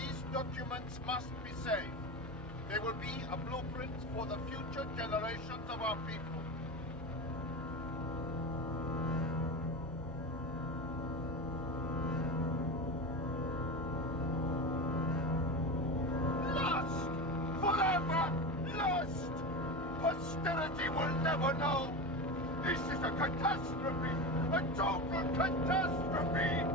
These documents must be saved. They will be a blueprint for the future generations of our people. Lost! Forever lost! Posterity will never know! This is a catastrophe! A total catastrophe!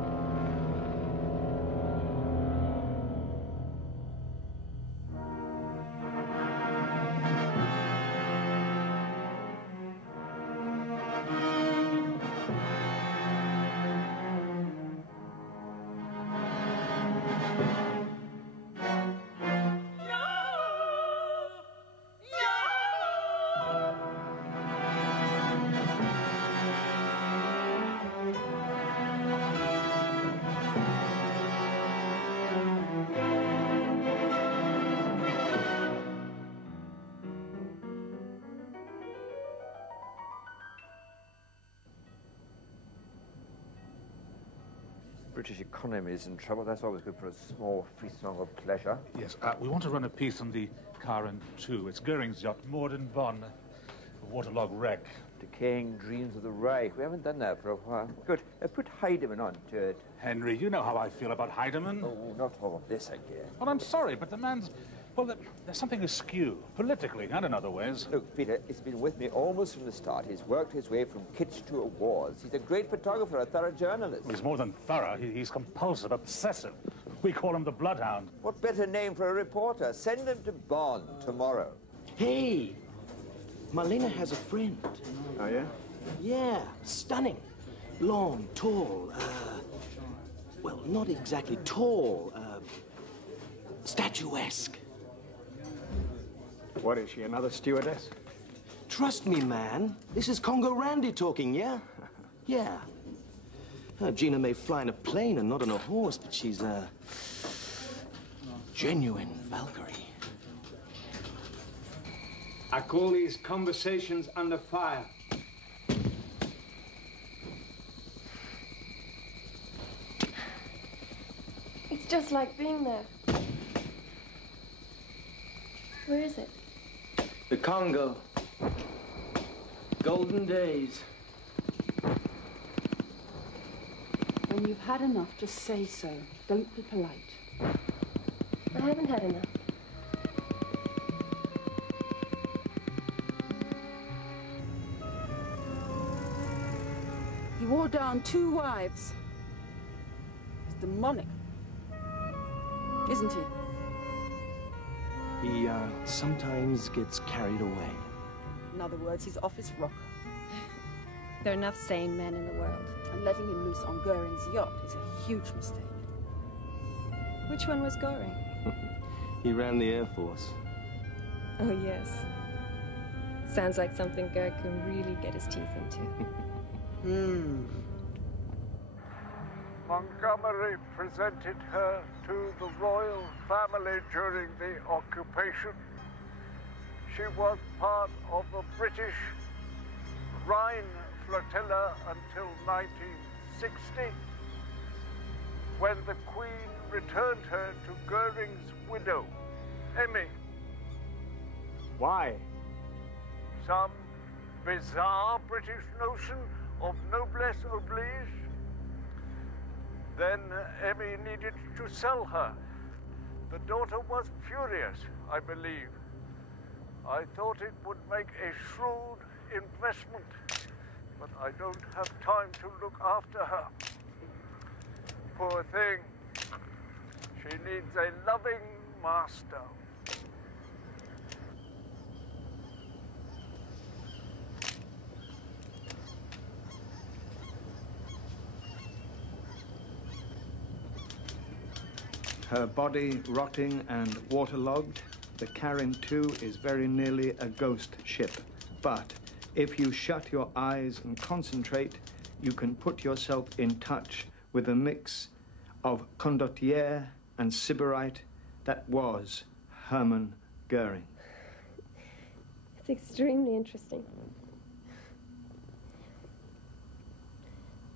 British economy is in trouble. That's always good for a small frisson of pleasure. Yes, we want to run a piece on the Karen 2. It's Goering's yacht, moored in Bonn. A waterlogged wreck. Decaying dreams of the Reich. We haven't done that for a while. Good. Put Heidemann on to it. Henry, you know how I feel about Heidemann. Oh, not all of this again. Well, I'm sorry, but the man's... Well, there's something askew, politically and in other ways. Look, Peter, it's been with me almost from the start. He's worked his way from kitsch to awards. He's a great photographer, a thorough journalist. Well, he's more than thorough. He's compulsive, obsessive. We call him the Bloodhound. What better name for a reporter? Send him to Bonn tomorrow. Hey, Marlena has a friend. Oh, yeah? Yeah, stunning. Blonde, tall, well, not exactly tall, statuesque. What is she, another stewardess? Trust me, man. This is Congo Randy talking, yeah? Yeah. Gina may fly in a plane and not on a horse, but she's a genuine Valkyrie. I call these conversations under fire. It's just like being there. Where is it? The Congo. Golden days. When you've had enough, just say so. Don't be polite. I haven't had enough. He wore down 2 wives. He's demonic, isn't he? He, sometimes gets carried away. In other words, he's off his rocker. There are enough sane men in the world. And letting him loose on Goering's yacht is a huge mistake. Which one was Goering? He ran the Air Force. Oh, yes. Sounds like something Goer can really get his teeth into. Montgomery presented her to the royal family during the occupation. She was part of the British Rhine flotilla until 1960, when the Queen returned her to Goering's widow, Emmy. Why? Some bizarre British notion of noblesse oblige. Then Emmy needed to sell her. The daughter was furious, I believe. I thought it would make a shrewd investment, but I don't have time to look after her. Poor thing. She needs a loving master. Her body rotting and waterlogged, the Karen 2 is very nearly a ghost ship. But if you shut your eyes and concentrate, you can put yourself in touch with a mix of condottiere and sybarite that was Hermann Goering. It's extremely interesting.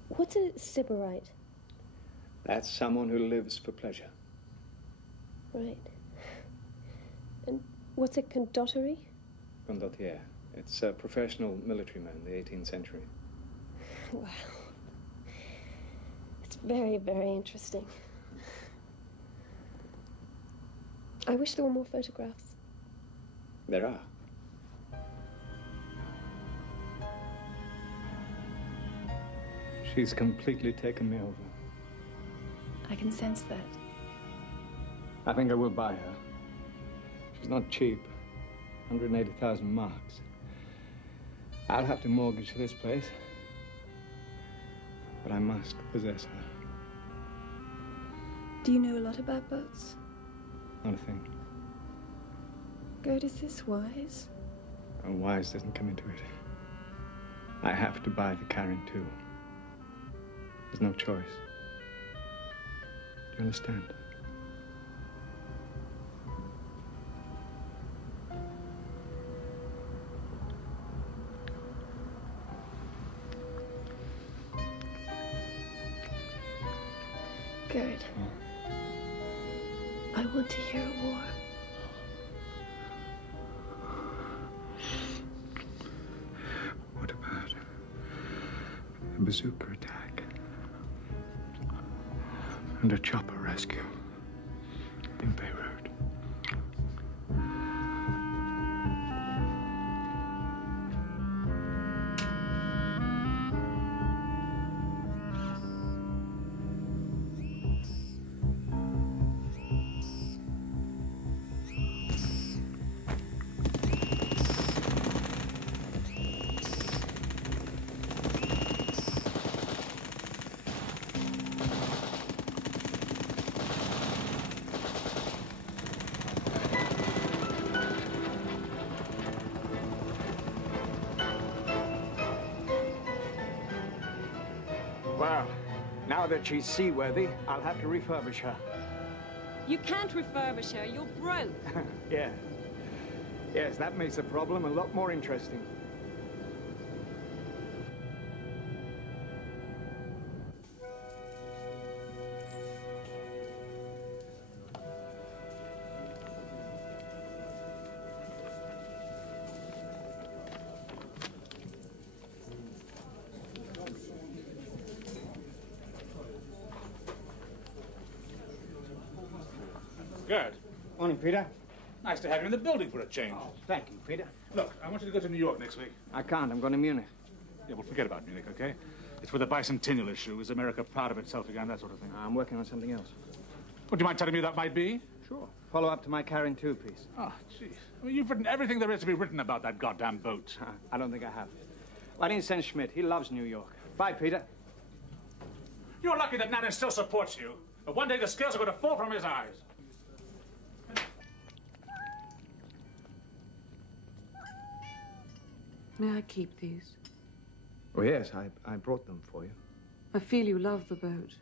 What's a sybarite? That's someone who lives for pleasure. Right. And what's a condottiere? Condottiere. It's a professional military man, the 18th century. Wow. It's very, very interesting. I wish there were more photographs. There are. She's completely taken me over. I can sense that. I think I will buy her. She's not cheap. 180,000 marks. I'll have to mortgage this place. But I must possess her. Do you know a lot about boats? Not a thing. Gerd, is this wise? And wise doesn't come into it. I have to buy the Karen too. There's no choice. Do you understand? Gerd, I want to hear a war. What about a bazooka attack and a chopper rescue in Beirut? Well, now that she's seaworthy, I'll have to refurbish her. You can't refurbish her. You're broke. Yeah. Yes, that makes the problem a lot more interesting. Gerd, Morning, Peter. nice to have you in the building for a change. Oh, thank you, Peter. Look, I want you to go to New York next week. I can't. I'm going to Munich. Yeah, well, forget about Munich, okay? It's for the bicentennial issue. Is America proud of itself again? That sort of thing. I'm working on something else. Would you mind telling me who that might be? Sure. Follow up to my Karen 2 piece. Oh, jeez. I mean, you've written everything there is to be written about that goddamn boat. I don't think I have. Why don't you send Schmidt? He loves New York. Bye, Peter. You're lucky that Nanan still supports you. But one day the scales are going to fall from his eyes. May I keep these? Oh, yes, I brought them for you. I feel you love the boat.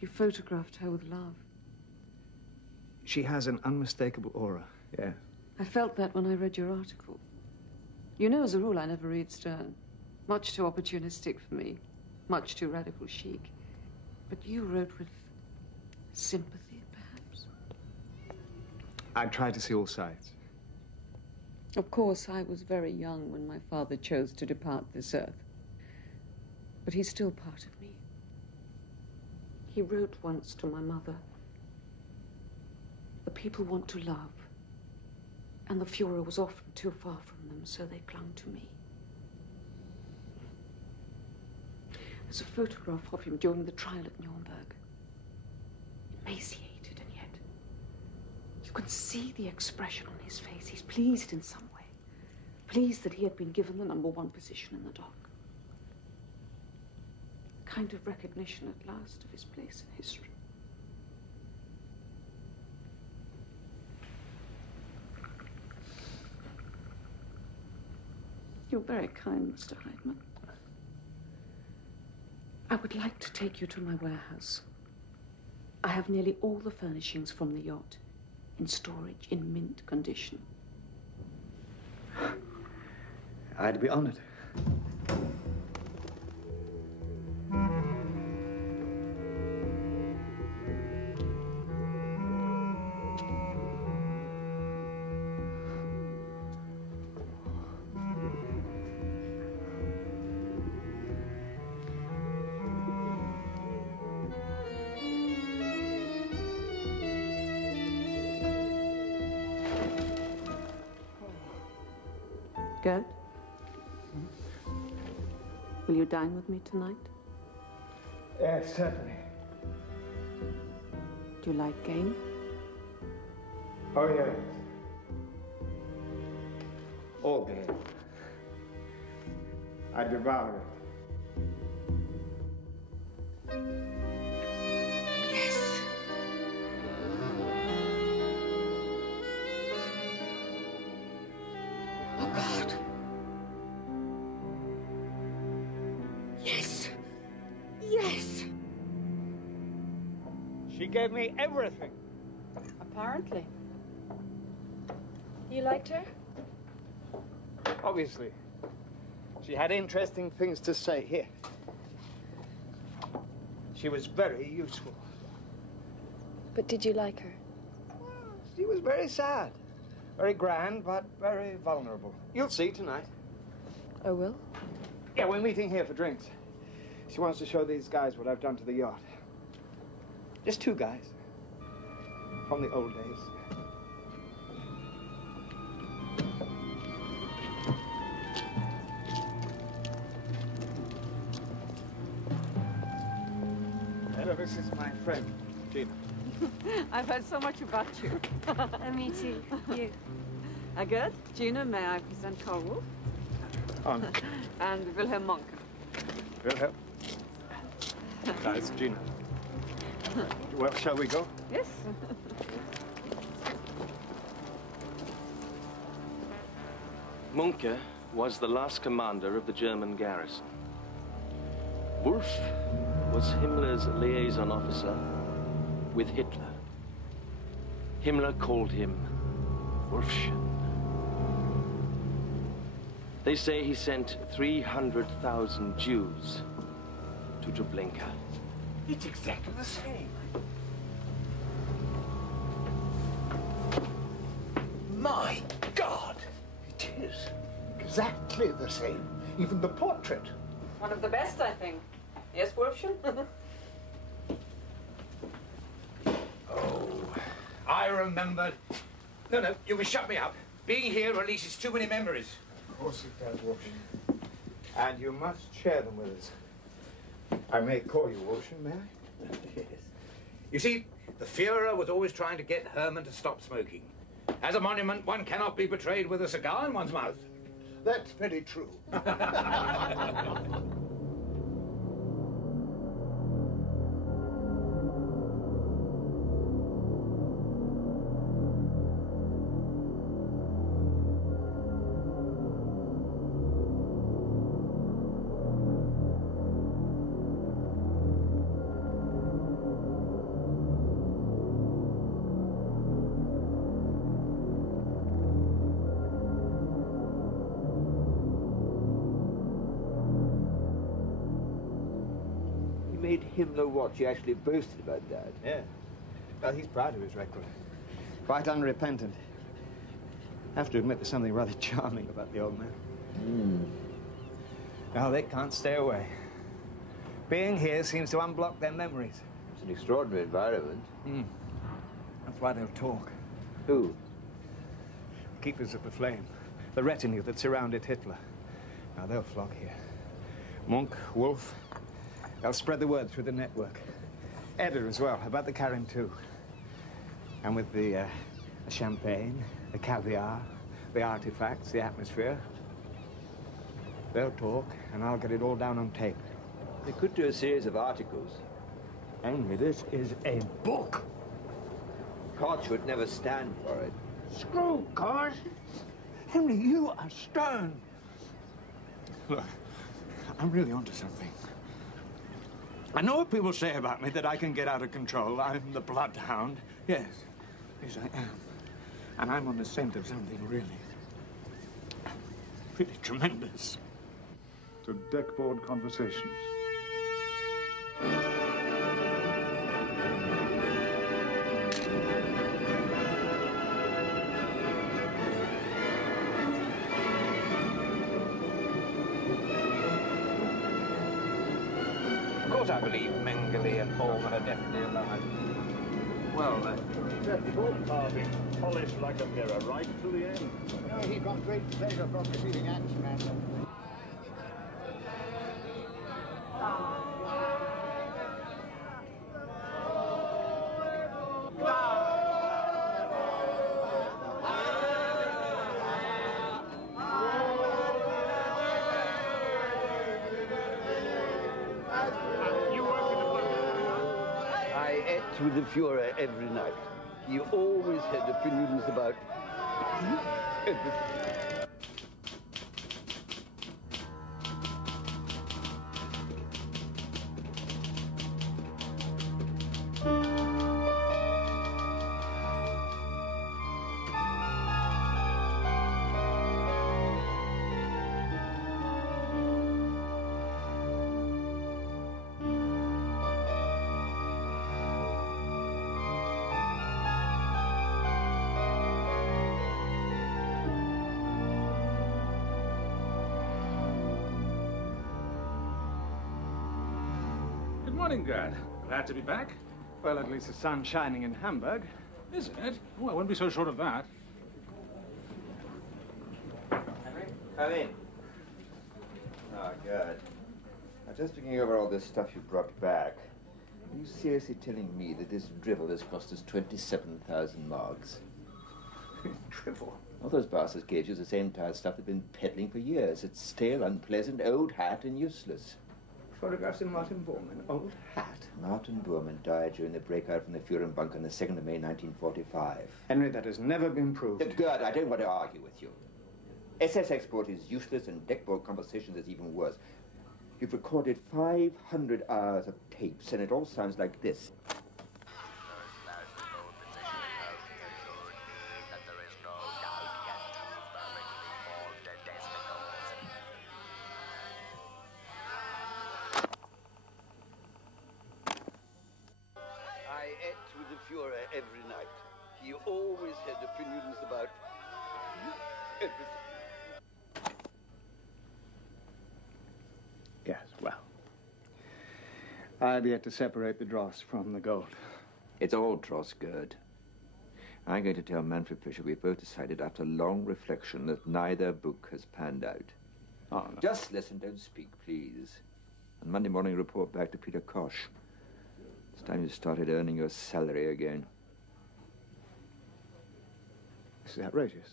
You photographed her with love. She has an unmistakable aura, yes. I felt that when I read your article. You know, as a rule, I never read Stern. Much too opportunistic for me. Much too radical chic. But you wrote with sympathy, perhaps. I tried to see all sides. Of course, I was very young when my father chose to depart this earth. But he's still part of me. He wrote once to my mother, "The people want to love, and the Fuhrer was often too far from them, so they clung to me." There's a photograph of him during the trial at Nuremberg. Emaciated, and yet you can see the expression on his face. He's pleased in some way. Pleased that he had been given the #1 position in the dock. Kind of recognition at last of his place in history. You're very kind, Mr. Heidman. I would like to take you to my warehouse. I have nearly all the furnishings from the yacht in storage in mint condition. I'd be honored. Gerd? Will you dine with me tonight? Yes, certainly. Do you like game? Oh, yes. All game. I devour it. Yes. Oh, God. Yes. Yes. She gave me everything. Apparently. You liked her? Obviously. She had interesting things to say. Here. She was very useful. But did you like her? She was very sad. Very grand, but very vulnerable. You'll see tonight. I will. Yeah, we're meeting here for drinks. She wants to show these guys what I've done to the yacht. Just two guys. From the old days. Hello, this is my friend, Gina. I've heard so much about you. Me too. You. Gerd, Gina, may I present Carl Wolf? On. And Wilhelm Monk. Wilhelm. Nice, Gina. Well, shall we go? Yes. Munke was the last commander of the German garrison. Wolf was Himmler's liaison officer with Hitler. Himmler called him Wolfchen. They say he sent 300,000 Jews to Treblinka. It's exactly the same. My God! It is exactly the same. Even the portrait. One of the best, I think. Yes, Wolfchen? Oh, I remembered. No, you can shut me up. Being here releases too many memories. Of course it does, Wolfchen. And you must share them with us. I may call you Wolfchen, may I? Yes. You see, the Führer was always trying to get Hermann to stop smoking. As a monument, one cannot be betrayed with a cigar in one's mouth. That's very true. Himmler watch. He actually boasted about that. Yeah. Well, he's proud of his record. Quite unrepentant. I have to admit there's something rather charming about the old man. Now, they can't stay away. Being here seems to unblock their memories. It's an extraordinary environment. That's why they'll talk. Who? Keepers of the flame. The retinue that surrounded Hitler. Now, they'll flock here. Monk, Wolf. They'll spread the word through the network. Edda as well, about the Karin too. And with the champagne, the caviar, the artifacts, the atmosphere. They'll talk, and I'll get it all down on tape. They could do a series of articles. Only this is a book. Koch would never stand for it. Screw Koch. Henry, you are stern. Look, I'm really onto something. I know what people say about me, that I can get out of control. I'm the bloodhound. Yes, yes, I am. And I'm on the scent of something really tremendous. To deckboard conversations. Of course I believe Mengele and Bormann are definitely alive. Well, that board carving, polished like a mirror, right to the end. No, he got great pleasure from receiving Axeman. With the Führer every night. He always had opinions about everything. Morning, Gerd. Glad to be back. Well, at least the sun's shining in Hamburg. Is it? Oh, I wouldn't be so sure of that. Henry, come in. Oh, good. I'm just thinking over all this stuff you brought back. Are you seriously telling me that this drivel has cost us 27,000 marks? Drivel? All those bastards gave you the same tired stuff they've been peddling for years. It's stale, unpleasant, old hat, and useless. Photographs of Martin Bormann, old hat. Martin Bormann died during the breakout from the Führerbunker on the 2nd of May, 1945. Henry, that has never been proved. Good, I don't want to argue with you. SS export is useless and deckboard compositions is even worse. You've recorded 500 hours of tapes and it all sounds like this. Every night. He always had opinions about everything. Yes, well. I've yet to separate the dross from the gold. It's all dross, Gerd. I'm going to tell Manfred Fischer we've both decided after long reflection that neither book has panned out. Oh, no. Just listen, don't speak, please. On Monday morning, report back to Peter Kosch. It's time you started earning your salary again. This is outrageous.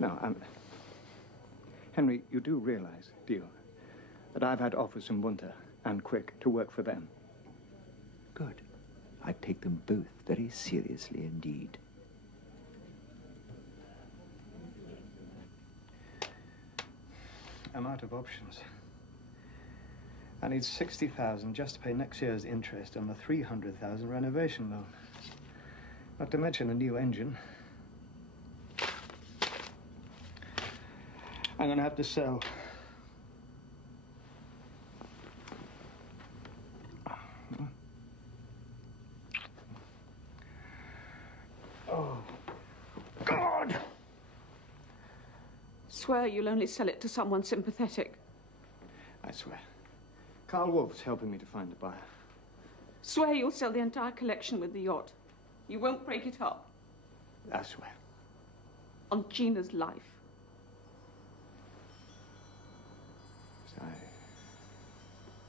No, Henry, you do realize, do you, that I've had offers from Bunter and Quick to work for them? Good. I take them both very seriously indeed. I'm out of options. I need 60,000 just to pay next year's interest on the 300,000 renovation loan. Not to mention a new engine. I'm going to have to sell. Oh, God! Swear you'll only sell it to someone sympathetic. I swear. Carl Wolf's helping me to find a buyer. Swear you'll sell the entire collection with the yacht. You won't break it up. I swear. On Gina's life.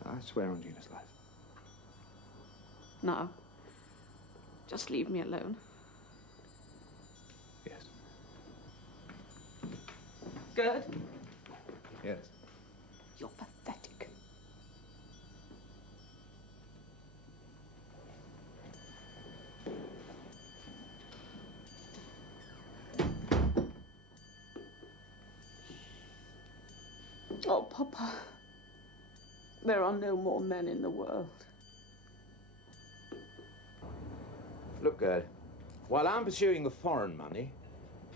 I swear on Gina's life. Now, just leave me alone. Yes. Good? Yes. You're pathetic. Oh, Papa. There are no more men in the world. Look, Gerd, while I'm pursuing the foreign money,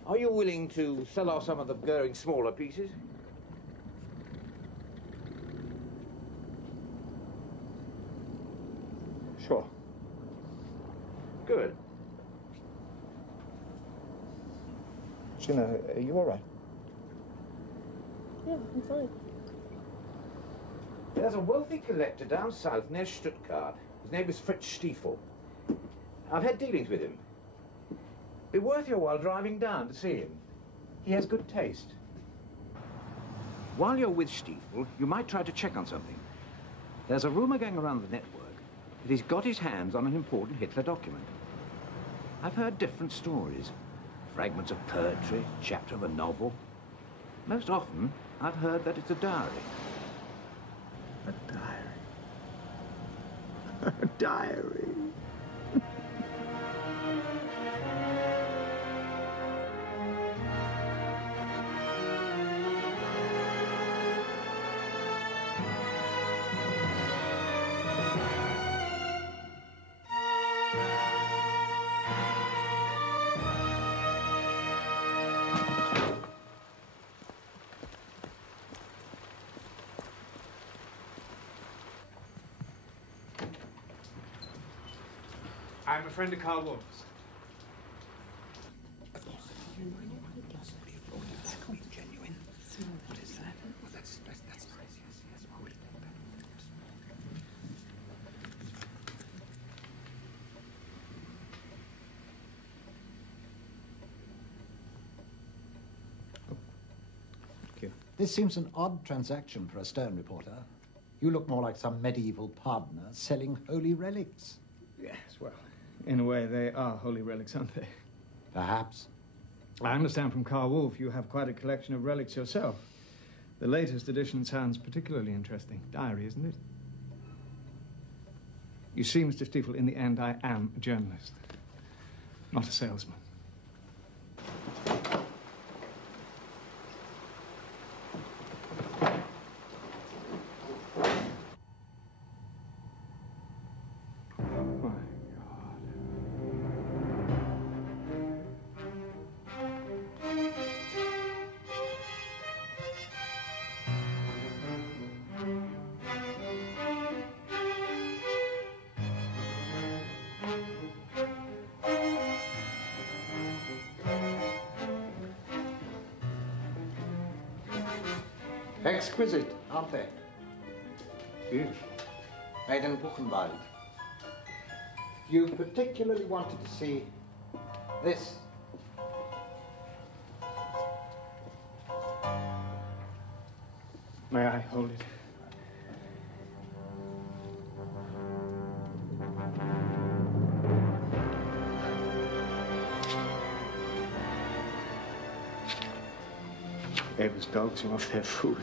are you willing to sell off some of the Goering smaller pieces? Sure. Good. Gina, are you all right? Yeah, I'm fine. There's a wealthy collector down south near Stuttgart. His name is Fritz Stiefel. I've had dealings with him. Be worth your while driving down to see him. He has good taste. While you're with Stiefel, you might try to check on something. There's a rumor going around the network that he's got his hands on an important Hitler document. I've heard different stories. Fragments of poetry, chapter of a novel. Most often, I've heard that it's a diary. A diary. A diary. I'm a friend of Karl Wolf's. Genuine. What is that? Well, that's nice. Yes, yes. Oh, Thank you. This seems an odd transaction for a stone reporter. You look more like some medieval pardoner selling holy relics. Yes, well, in a way, they are holy relics, aren't they? Perhaps. I understand from Karl Wolf you have quite a collection of relics yourself. The latest edition sounds particularly interesting. Diary, isn't it? You see, Mr. Stiefel, in the end, I am a journalist, not a salesman. Exquisite, aren't they? Beautiful. Made in Buchenwald. You particularly wanted to see this. May I hold it? Eva's dogs are off their food.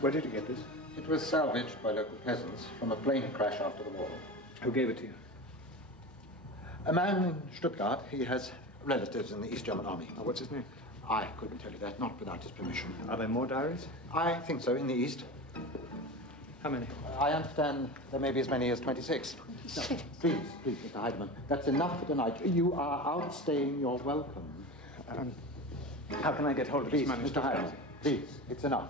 Where did you get this? It was salvaged by local peasants from a plane crash after the war. Who gave it to you? A man in Stuttgart. He has relatives in the East German army. Oh, what's his name? I couldn't tell you that, not without his permission. Are there more diaries? I think so, in the East. How many? I understand there may be as many as 26. 26? No, please, Mr. Heidemann. That's enough for tonight. You are outstaying your welcome. How can I get hold of this man? Mr. Heidemann, please, it's enough.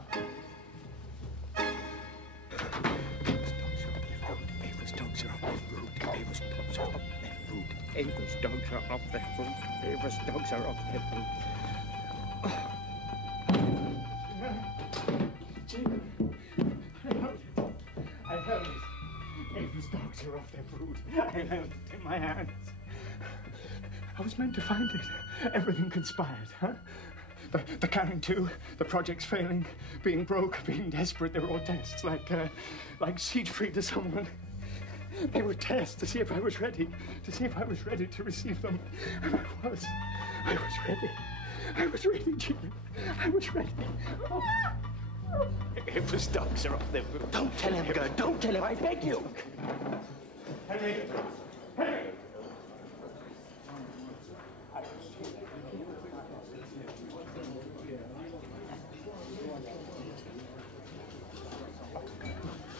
Ava's dogs are off their food. Ava's dogs are off their food. Ava's dogs are off their food. Ava's dogs are off their food. I held it. Ava's dogs are off their food. I held it in my hands. I was meant to find it. Everything conspired, huh? The carrying two, the project's failing, being broke, being desperate. They were all tests, like Siegfried to someone. They were tests to see if I was ready, to receive them. And I was ready. I was ready, Jim. I was ready. Oh. Ava's dogs are off their food. Don't tell him, girl. Don't tell him. I beg you. Henry. Henry.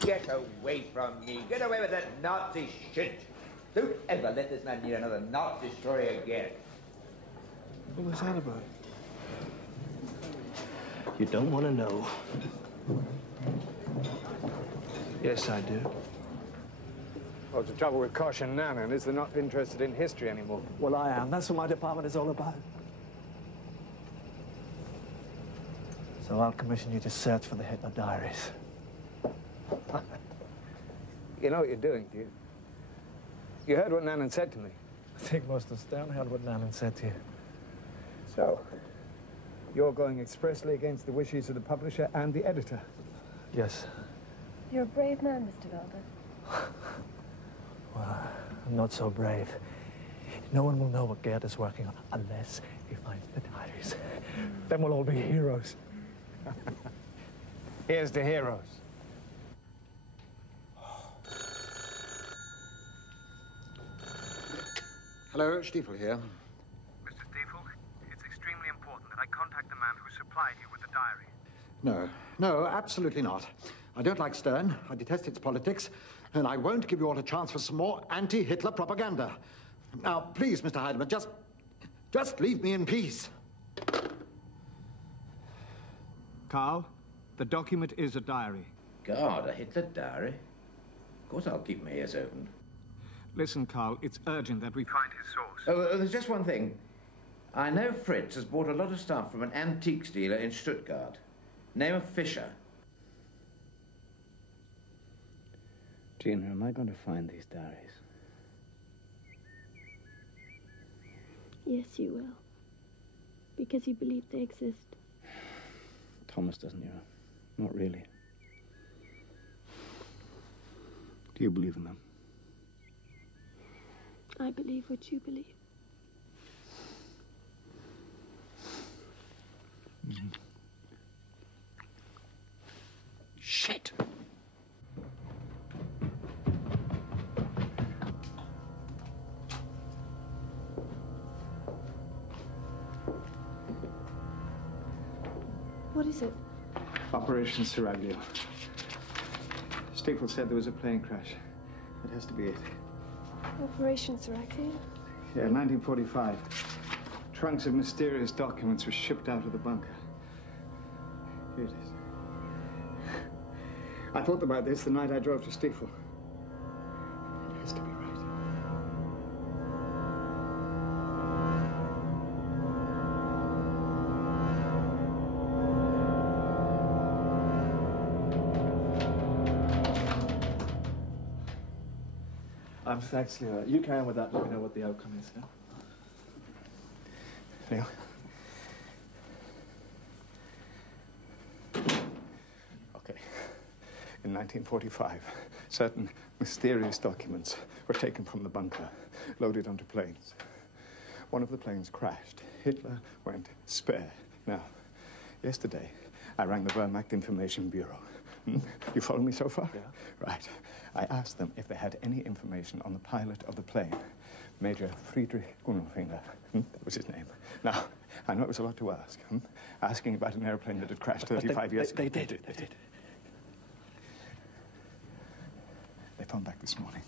Get away from me. Get away with that Nazi shit. Don't ever let this man hear another Nazi story again. What was that about? You don't want to know. Yes, I do. Well, the trouble with Kosh and Nanan is they're not interested in history anymore. Well, I am. That's what my department is all about. So I'll commission you to search for the Hitler diaries. You know what you're doing, do you? You heard what Nanan said to me. I think most of Stern heard what Nanan said to you. So, you're going expressly against the wishes of the publisher and the editor? Yes. You're a brave man, Mr. Velda. Well, I'm not so brave. No one will know what Gerd is working on unless he finds the diaries. Then we'll all be heroes. Here's the heroes. Hello, Stiefel here. Mr. Stiefel, it's extremely important that I contact the man who supplied you with the diary. No, absolutely not. I don't like Stern, I detest its politics, and I won't give you all a chance for some more anti-Hitler propaganda. Now, please, Mr. Heidemann, just leave me in peace. Carl, the document is a diary. God, a Hitler diary? Of course I'll keep my ears open. Listen, Carl, it's urgent that we find his source. Oh, there's just one thing. I know Fritz has bought a lot of stuff from an antiques dealer in Stuttgart. Name of Fischer. Gina, am I going to find these diaries? Yes, you will. Because you believe they exist. Thomas doesn't, you know. Not really. Do you believe in them? I believe what you believe. Shit! What is it? Operation Seraglio. Stiefel said there was a plane crash. That has to be it. Operation Seraglio? Yeah, 1945. Trunks of mysterious documents were shipped out of the bunker. Here it is. I thought about this the night I drove to Stiefel. It has to be right. Thanks, Leo. You carry on with that. Let me know what the outcome is, yeah? Leo? Okay. In 1945, certain mysterious documents were taken from the bunker, loaded onto planes. One of the planes crashed. Hitler went spare. Now, yesterday, I rang the Wehrmacht Information Bureau. You follow me so far? Yeah. Right. I asked them if they had any information on the pilot of the plane, Major Friedrich Gunnelfinger. That was his name. Now, I know it was a lot to ask. Asking about an airplane that had crashed 35 years ago. They did. They phoned back this morning.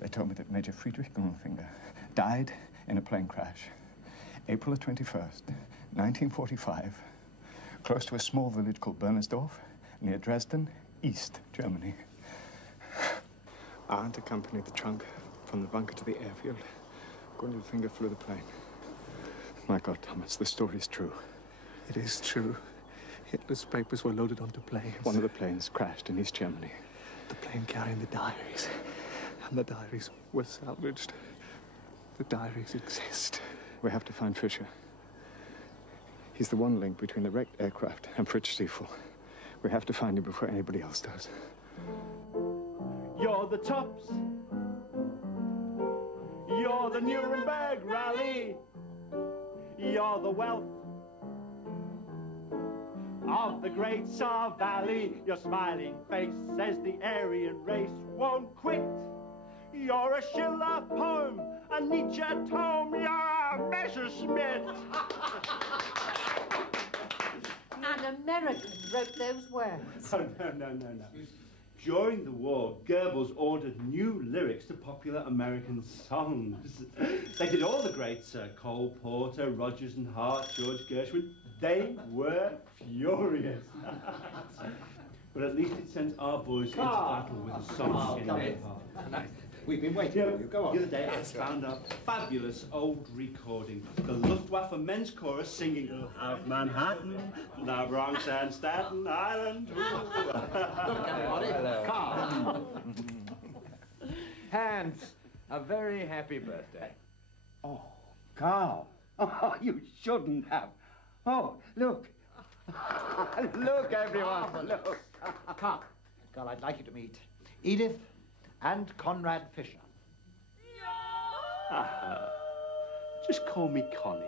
They told me that Major Friedrich Gunnelfinger died in a plane crash, April the 21st, 1945, close to a small village called Bernersdorf, near Dresden, East Germany. Aunt accompanied the trunk from the bunker to the airfield. Gunnelfinger flew the plane. My God, Thomas, the story's true. It is true. Hitler's papers were loaded onto planes. One of the planes crashed in East Germany. The plane carrying the diaries. And the diaries were salvaged. The diaries exist. We have to find Fischer. He's the one link between the wrecked aircraft and Fritz Stiefel. We have to find him before anybody else does. You're the tops. You're the Nuremberg Rally. You're the wealth of the great Saar Valley. Your smiling face says the Aryan race won't quit. You're a Schiller poem, a Nietzsche tome. You're a Messerschmitt. An American wrote those words. Oh, no. During the war, Goebbels ordered new lyrics to popular American songs. They did all the greats, Cole Porter, Rodgers and Hart, George Gershwin. They were furious. But at least it sent our boys into battle with a song in their heart. We've been waiting for you. Go on. The other day, I found a fabulous old recording. The Luftwaffe men's chorus singing of Manhattan, now Bronx and Staten Island. Hans, A very happy birthday. Oh, Carl. Oh, you shouldn't have. Oh, look. Look, everyone. Look. Carl, I'd like you to meet Edith and Conrad Fisher. Just call me Connie.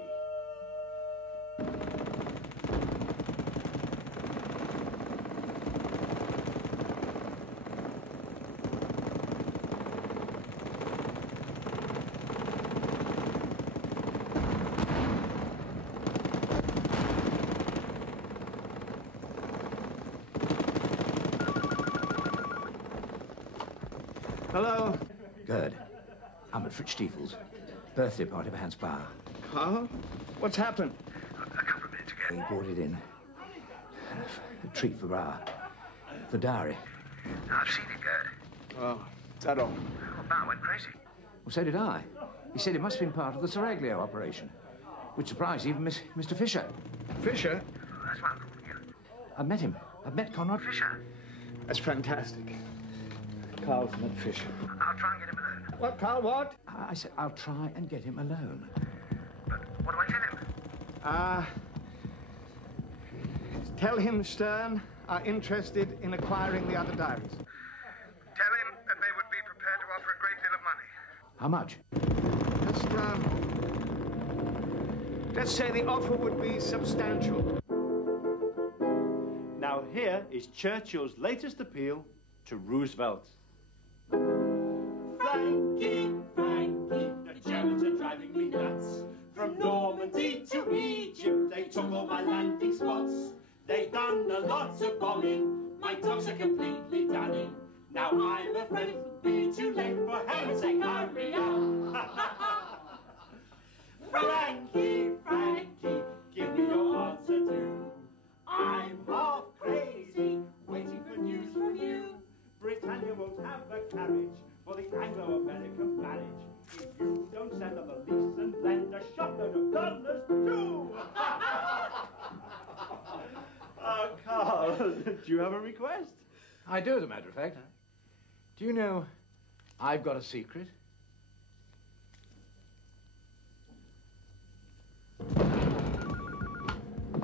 Hello. Good. I'm at Fritz Stiefel's birthday party for Hans Bauer. Carl? What's happened? A couple of minutes ago. He brought it in. A treat for Bauer. The diary. I've seen it, Gerd. Oh, is that all? Well, Bauer went crazy. Well, so did I. He said it must have been part of the Seraglio operation, which surprised even Mr. Fisher. Fisher? That's why I'm calling you. I've met him. I've met Conrad Fisher. That's fantastic. Carl's met Fisher. I'll try and get him alone. What, Carl, what? I said I'll try and get him alone. But what do I tell him? Tell him Stern are interested in acquiring the other diaries. Tell him that they would be prepared to offer a great deal of money. How much? Let's say the offer would be substantial. Now here is Churchill's latest appeal to Roosevelt. Frankie, Frankie, the Germans are driving me nuts. From Normandy to Egypt, they took all my landing spots. They done a lot of bombing, my dogs are completely done in. Now I'm afraid it'll be too late, for heaven's sake, hurry up. Frankie, Frankie, give me your answer too. I'm half crazy, waiting for news from you. Britannia won't have a carriage for the Anglo-American marriage if you don't send them the lease and lend a shotload of dollars too. Oh, Carl, do you have a request? I do, as a matter of fact. Do you know I've got a secret?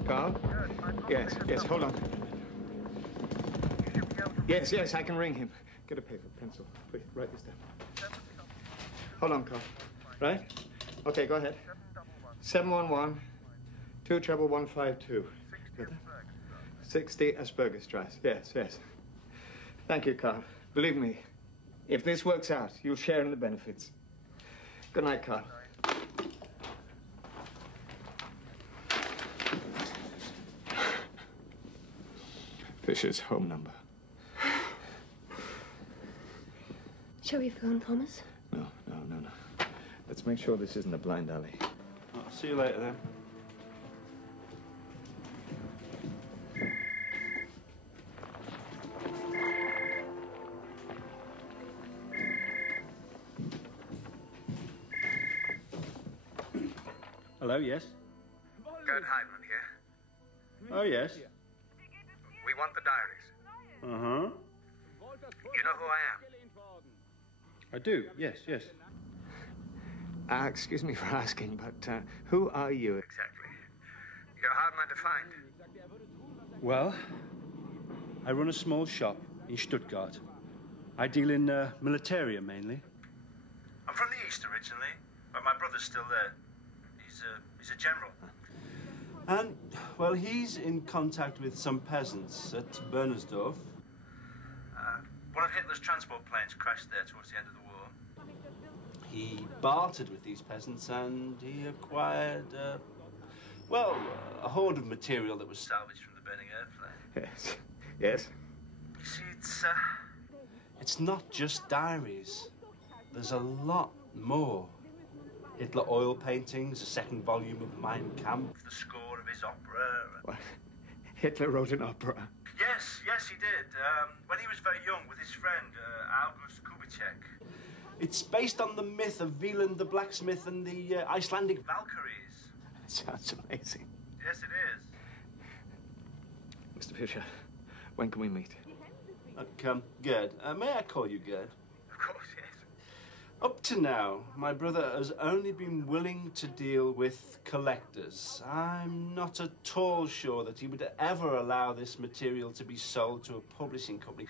Carl? Yes, hold on. Yes, I can ring him. Get a paper, pencil. Please, write this down. Hold on, Carl. Right? Okay, go ahead. 711 21152. 60 Aspergerstrasse. Yes. Thank you, Carl. Believe me, if this works out, you'll share in the benefits. Good night, Carl. Fisher's home number. Shall we phone Thomas? No. Let's make sure this isn't a blind alley. I'll see you later, then. Hello, yes? Gerd Heidman here. Oh, yes. We want the diaries. Uh-huh. You know who I am? I do, yes. Excuse me for asking, but who are you? Exactly. You're a hard man to find. Well, I run a small shop in Stuttgart. I deal in militaria mainly. I'm from the East originally, but my brother's still there. He's a general. And, well, he's in contact with some peasants at Bernersdorf. One of Hitler's transport planes crashed there towards the end of the war. He bartered with these peasants and he acquired, a hoard of material that was Salvaged from the burning airplane. Yes. You see, it's not just diaries. There's a lot more. Hitler oil paintings, a second volume of Mein Kampf. The score of his opera. What? Hitler wrote an opera? Yes, he did. When he was very young with his friend, August Kubitschek. It's based on the myth of Wieland the blacksmith and the Icelandic Valkyries. That sounds amazing. Yes, it is. Mr. Fisher, when can we meet? Gerd. May I call you Gerd? Of course, yes. Up to now, my brother has only been willing to deal with collectors. I'm not at all sure that he would ever allow this material to be sold to a publishing company.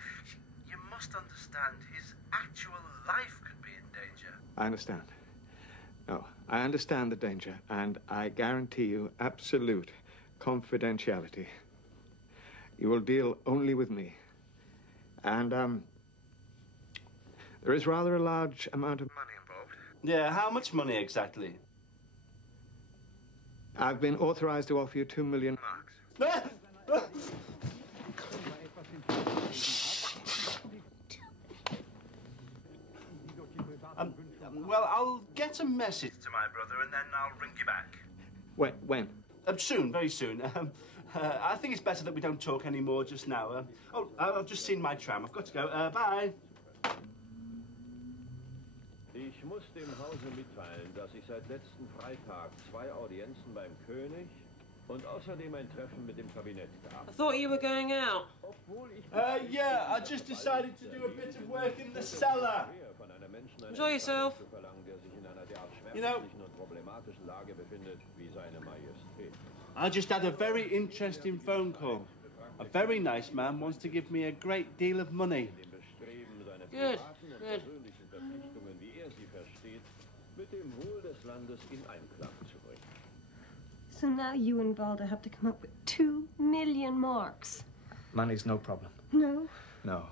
You must understand, his actual life could be in danger. I understand. No, I understand the danger, and I guarantee you absolute confidentiality. You will deal only with me. And, there is rather a large amount of money involved. Yeah, how much money exactly? I've been authorized to offer you 2 million marks. Well, I'll get a message to my brother and then I'll ring you back. When? Soon, very soon. I think it's better that we don't talk anymore just now. I've just seen my tram. I've got to go. Bye. Ich muss dem Hause mitteilen, dass ich seit letzten Freitag 2 Audienzen beim König und außerdem ein Treffen mit dem Kabinett gehabt. I thought you were going out. Yeah, I just decided to do a bit of work in the cellar. Enjoy yourself. You know, I just had a very interesting phone call. A very nice man wants to give me a great deal of money. Good, good. So now you and Valda have to come up with 2 million marks. Money's no problem. No? No,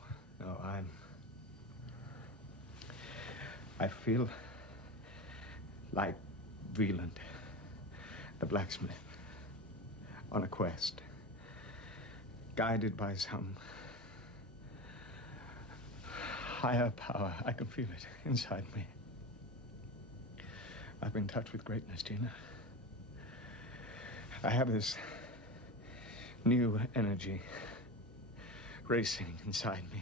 I feel like Wieland, the blacksmith, on a quest, guided by some higher power. I can feel it inside me. I've been touched with greatness, Gina. I have this new energy racing inside me,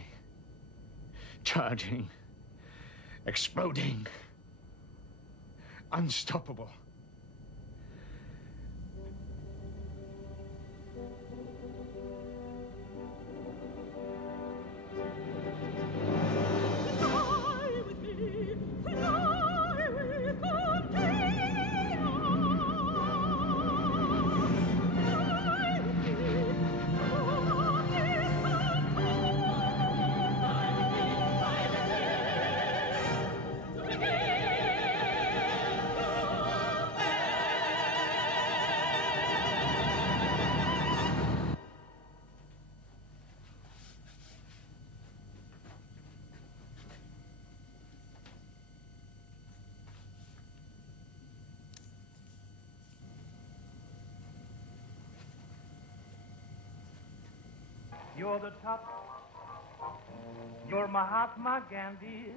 charging, exploding, unstoppable. You're the top. You're Mahatma Gandhi.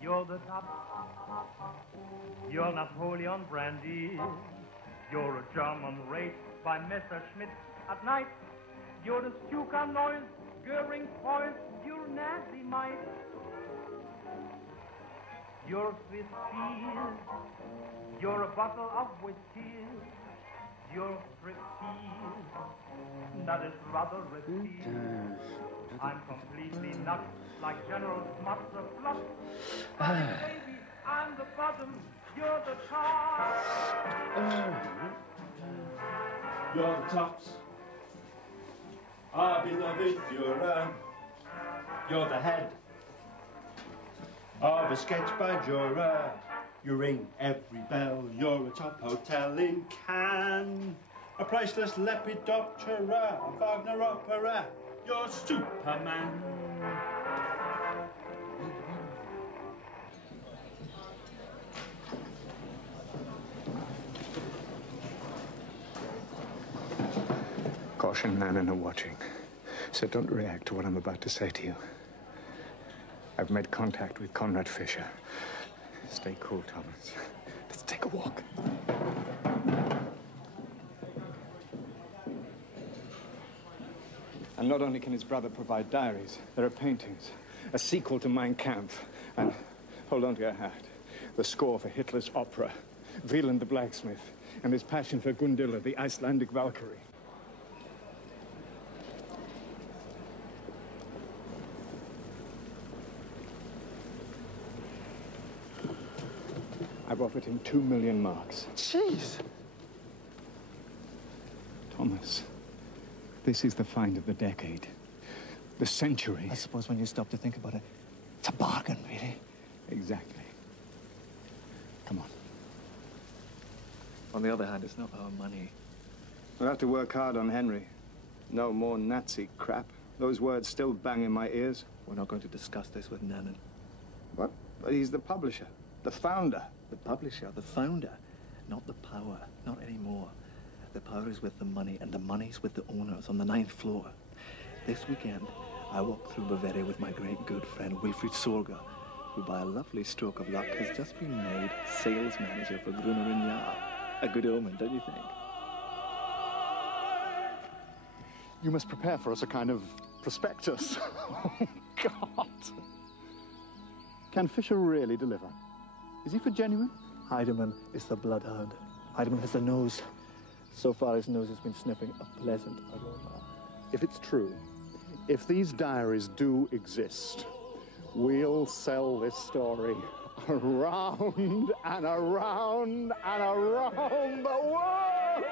You're the top. You're Napoleon Brandy. You're a German race by Messerschmitt at night. You're the Stuka Noise, Goering Foil. You're Nazi Might. You're Swiss cheese. You're a bottle of whiskey. You're striptease. That is rather risky. I'm completely nuts, like General Smuts of Fluff. But baby, I'm the bottom, you're the top. You're the tops. Our beloved Führer. You're the head of a sketch by Dürer. You ring every bell. You're a top hotel in Cannes. A priceless Lepidoptera, a Wagner opera. You're Superman. Caution, man, and are watching. So don't react to what I'm about to say to you. I've made contact with Conrad Fischer. Stay cool, Thomas. Let's take a walk. And not only can his brother provide diaries, there are paintings, a sequel to Mein Kampf, and, hold on to your hat, the score for Hitler's opera, Wieland the blacksmith, and his passion for Gundilla, the Icelandic Valkyrie. I've offered him 2 million marks. Jeez! Thomas, this is the find of the decade. The century. I suppose when you stop to think about it, it's a bargain, really. Exactly. Come on. On the other hand, it's not our money. We'll have to work hard on Henry. No more Nazi crap. Those words still bang in my ears. We're not going to discuss this with Nanan. What? But he's the publisher, the founder. The publisher, the founder, not the power, not anymore. The power is with the money, and the money's with the owners on the 9th floor. This weekend, I walked through Bavaria with my great good friend Wilfried Sorger, who by a lovely stroke of luck has just been made sales manager for Gruner & Jahr. A good omen, don't you think? You must prepare for us a kind of prospectus. Oh, God. Can Fisher really deliver? Is he for genuine? Heidemann is the bloodhound. Heidemann has the nose. So far, his nose has been sniffing a pleasant aroma. If it's true, if these diaries do exist, we'll sell this story around and around and around the world!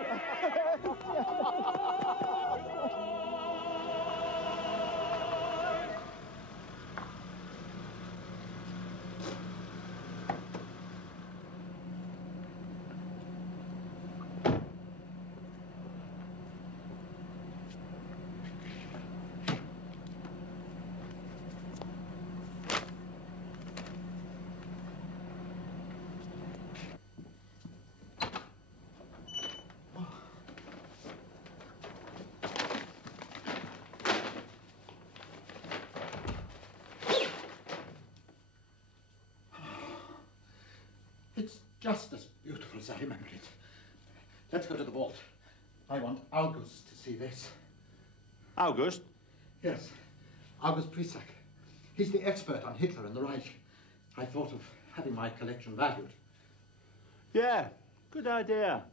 It's just as beautiful as I remembered it. Let's go to the vault. I want August to see this. August? Yes, August Prisak. He's the expert on Hitler and the Reich. I thought of having my collection valued. Yeah, good idea.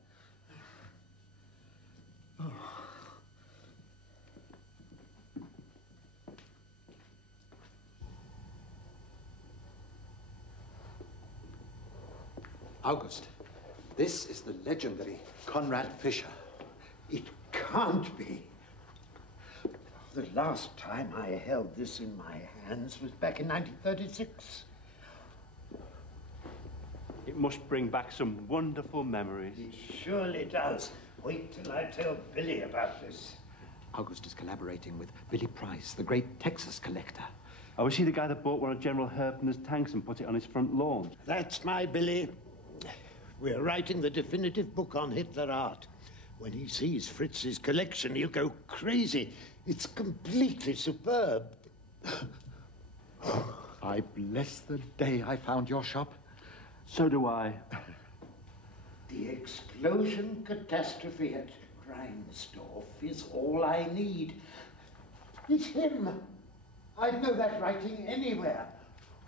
August, this is the legendary Conrad Fisher. It can't be. The last time I held this in my hands was back in 1936. It must bring back some wonderful memories. It surely does. Wait till I tell Billy about this. August is collaborating with Billy Price, the great Texas collector. Oh, was he the guy that bought one of General Herpner's tanks and put it on his front lawn? That's my Billy. We're writing the definitive book on Hitler art. When he sees Fritz's collection, he'll go crazy. It's completely superb. I bless the day I found your shop. So do I. The explosion catastrophe at Reinsdorf is all I need. It's him. I'd know that writing anywhere.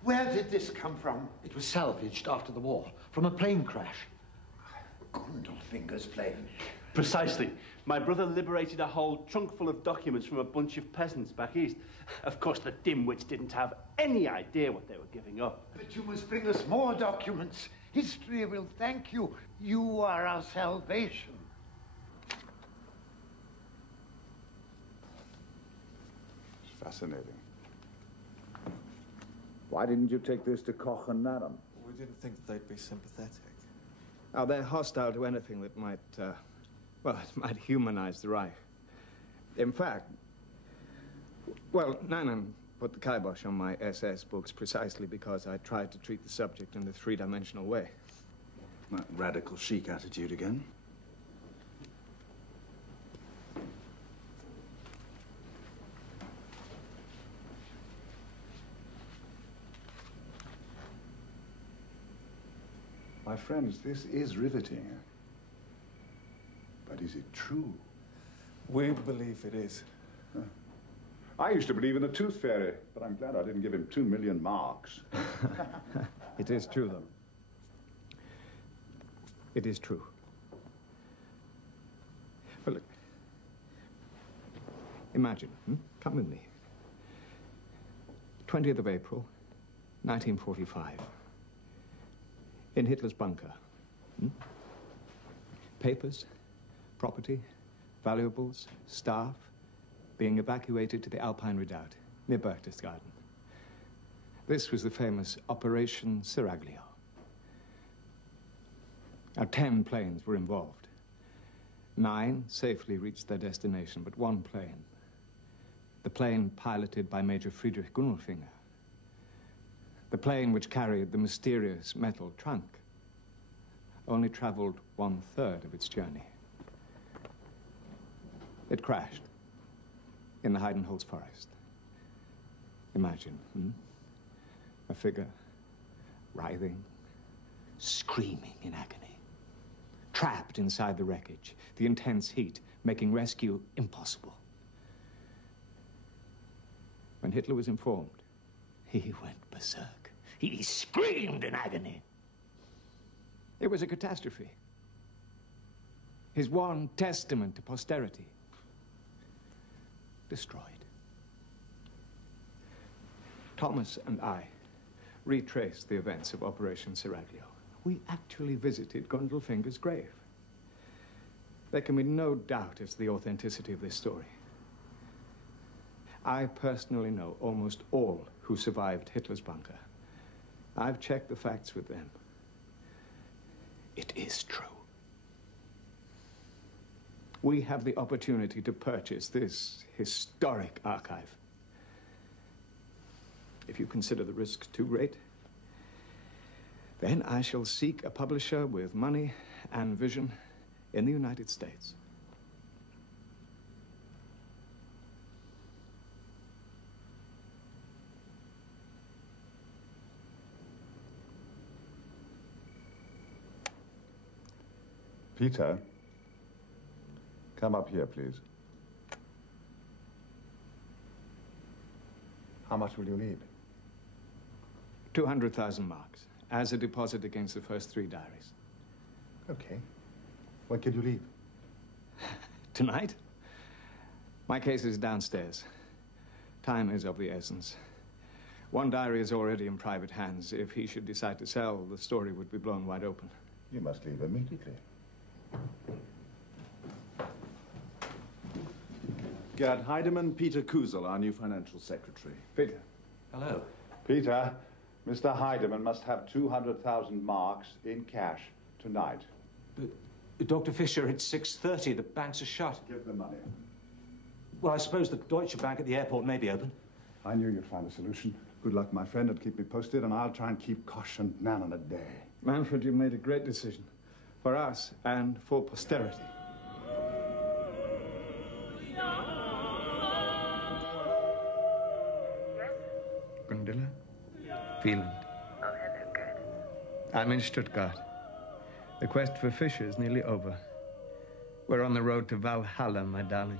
Where did this come from? It was salvaged after the war, from a plane crash. Gondelfinger's plane. Precisely. My brother liberated a whole trunk full of documents from a bunch of peasants back east. Of course, the dimwits didn't have any idea what they were giving up. But you must bring us more documents. History will thank you. You are our salvation. It's fascinating. Why didn't you take this to Koch and Nadan? We didn't think that they'd be sympathetic. Oh, they're hostile to anything that might, well, it might humanize the Reich. In fact, well, Nanan put the kibosh on my SS books precisely because I tried to treat the subject in the three-dimensional way. That radical chic attitude again. My friends, this is riveting. But is it true? We believe it is. Huh. I used to believe in the tooth fairy, but I'm glad I didn't give him 2 million marks. It is true, though. It is true. Well, look. Imagine, come with me. 20th of April, 1945. in Hitler's bunker. Papers, property, valuables, staff, being evacuated to the Alpine Redoubt near Berchtesgaden. This was the famous Operation Seraglio. Now, 10 planes were involved. 9 safely reached their destination, but 1 plane, the plane piloted by Major Friedrich Gunnelfinger, the plane which carried the mysterious metal trunk, only traveled 1/3 of its journey. It crashed in the Heidenholz forest. Imagine, a figure writhing, screaming in agony, trapped inside the wreckage, the intense heat making rescue impossible. When Hitler was informed, he went berserk. He screamed in agony. It was a catastrophe. His one testament to posterity. Destroyed. Thomas and I retraced the events of Operation Seraglio. We actually visited Gundelfinger's grave. There can be no doubt as to the authenticity of this story. I personally know almost all who survived Hitler's bunker. I've checked the facts with them. It is true. We have the opportunity to purchase this historic archive. If you consider the risks too great, then I shall seek a publisher with money and vision in the United States. Peter, come up here, please. How much will you need? 200,000 marks as a deposit against the first 3 diaries. Okay. When can you leave? Tonight? My case is downstairs. Time is of the essence. 1 diary is already in private hands. If he should decide to sell, the story would be blown wide open. You must leave immediately. Gerd Heidemann, Peter Kusel, our new financial secretary. Peter. Hello. Peter, Mr. Heidemann must have 200,000 marks in cash tonight. But, Dr. Fischer, it's 6:30. The banks are shut. Give the money. Well, I suppose the Deutsche Bank at the airport may be open. I knew you'd find a solution. Good luck, my friend, and keep me posted, and I'll try and keep Kosh and Nan a day. Manfred, you made a great decision. For us and for posterity. Gundula? Wieland. Oh, hello, Gerd. I'm in Stuttgart. The quest for Fischer is nearly over. We're on the road to Valhalla, my darling.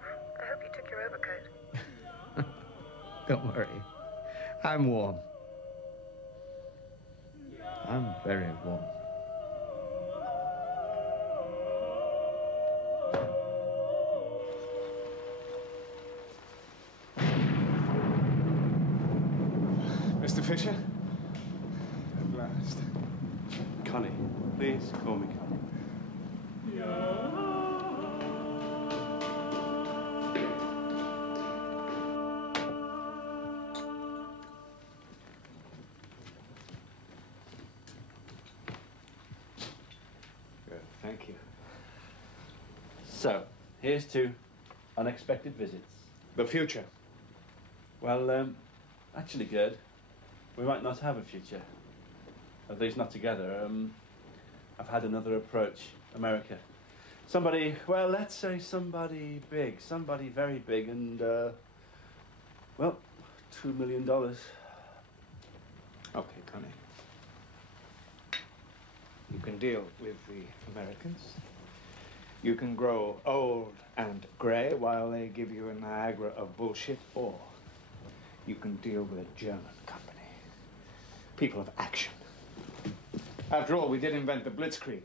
I hope you took your overcoat. Don't worry. I'm warm. I'm very warm. Mr. Fischer? At last. Connie, please call me Connie. Good, thank you. So, here's to unexpected visits. The future. Well, actually, Gerd, we might not have a future. At least not together. I've had another approach. America. Somebody, well, let's say somebody big. Somebody very big and, well, $2 million. Okay, Connie. You can deal with the Americans. You can grow old and grey while they give you a Niagara of bullshit, or you can deal with a German company. People of action. After all, we did invent the Blitzkrieg.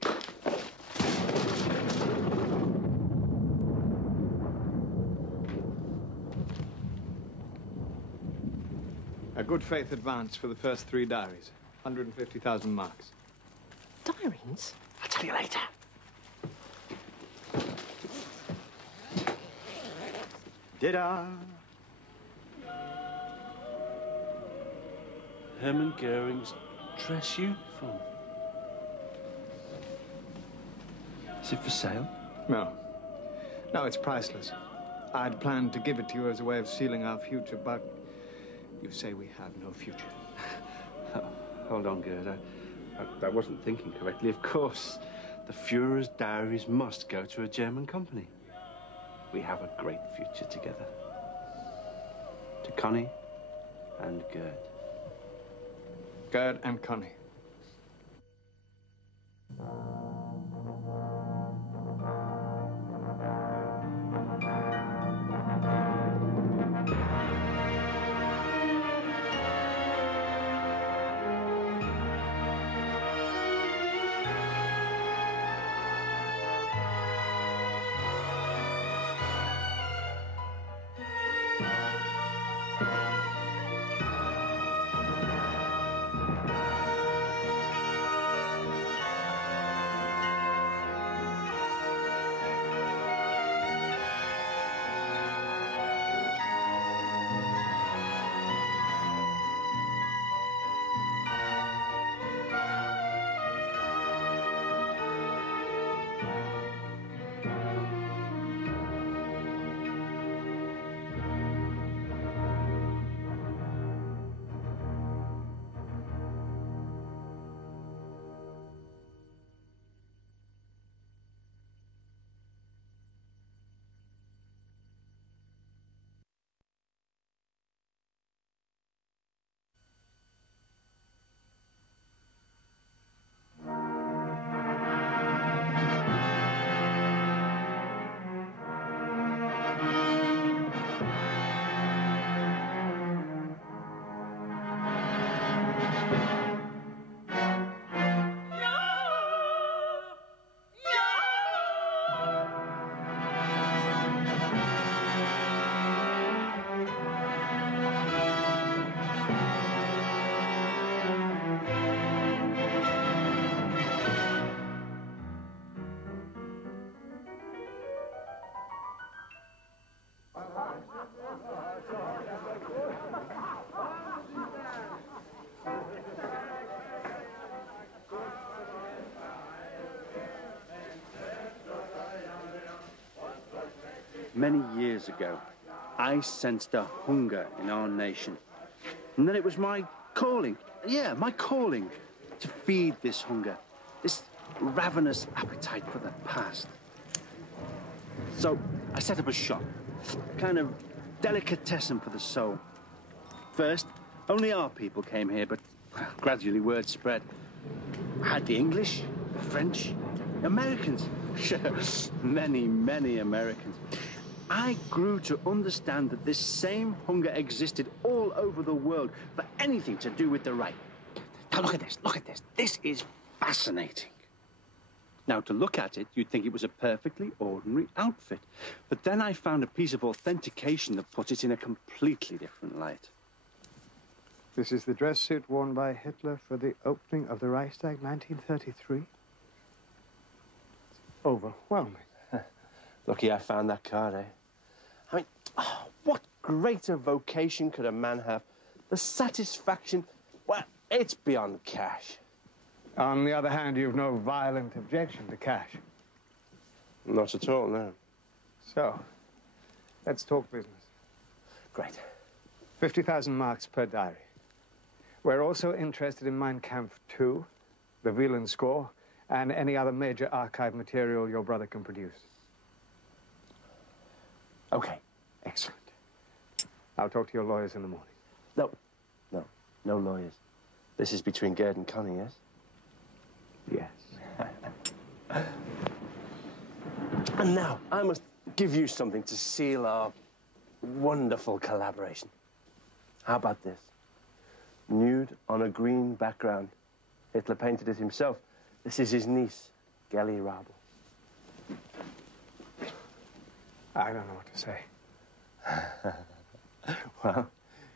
A good faith advance for the first 3 diaries. 150,000 marks. Diaries? I'll tell you later. Did-da! Hermann Goering's dress uniform. Is it for sale? No. No, it's priceless. I'd planned to give it to you as a way of sealing our future, but you say we have no future. Hold on, Gerd. I wasn't thinking correctly. Of course, the Führer's diaries must go to a German company. We have a great future together. To Connie and Gerd. Gerd and Connie. Many years ago, I sensed a hunger in our nation. And then it was my calling, my calling, to feed this hunger, this ravenous appetite for the past. So I set up a shop, kind of delicatessen for the soul. First, only our people came here, but gradually word spread. I had the English, the French, Americans. Many, many Americans. I grew to understand that this same hunger existed all over the world for anything to do with the right. Now look at this, look at this. This is fascinating. Now, to look at it, you'd think it was a perfectly ordinary outfit. But then I found a piece of authentication that puts it in a completely different light. This is the dress suit worn by Hitler for the opening of the Reichstag, 1933. It's overwhelming. Lucky I found that card, eh? I mean, what greater vocation could a man have? The satisfaction, well, it's beyond cash. On the other hand, you've no violent objection to cash. Not at all, no. So, let's talk business. Great. 50,000 marks per diary. We're also interested in Mein Kampf 2, the Wieland score, and any other major archive material your brother can produce. Okay. Excellent. I'll talk to your lawyers in the morning. No lawyers. This is between Gerd and Connie, yes? Yes. And now, I must give you something to seal our wonderful collaboration. How about this? Nude on a green background. Hitler painted it himself. This is his niece, Gelly Rabel. I don't know what to say. Well,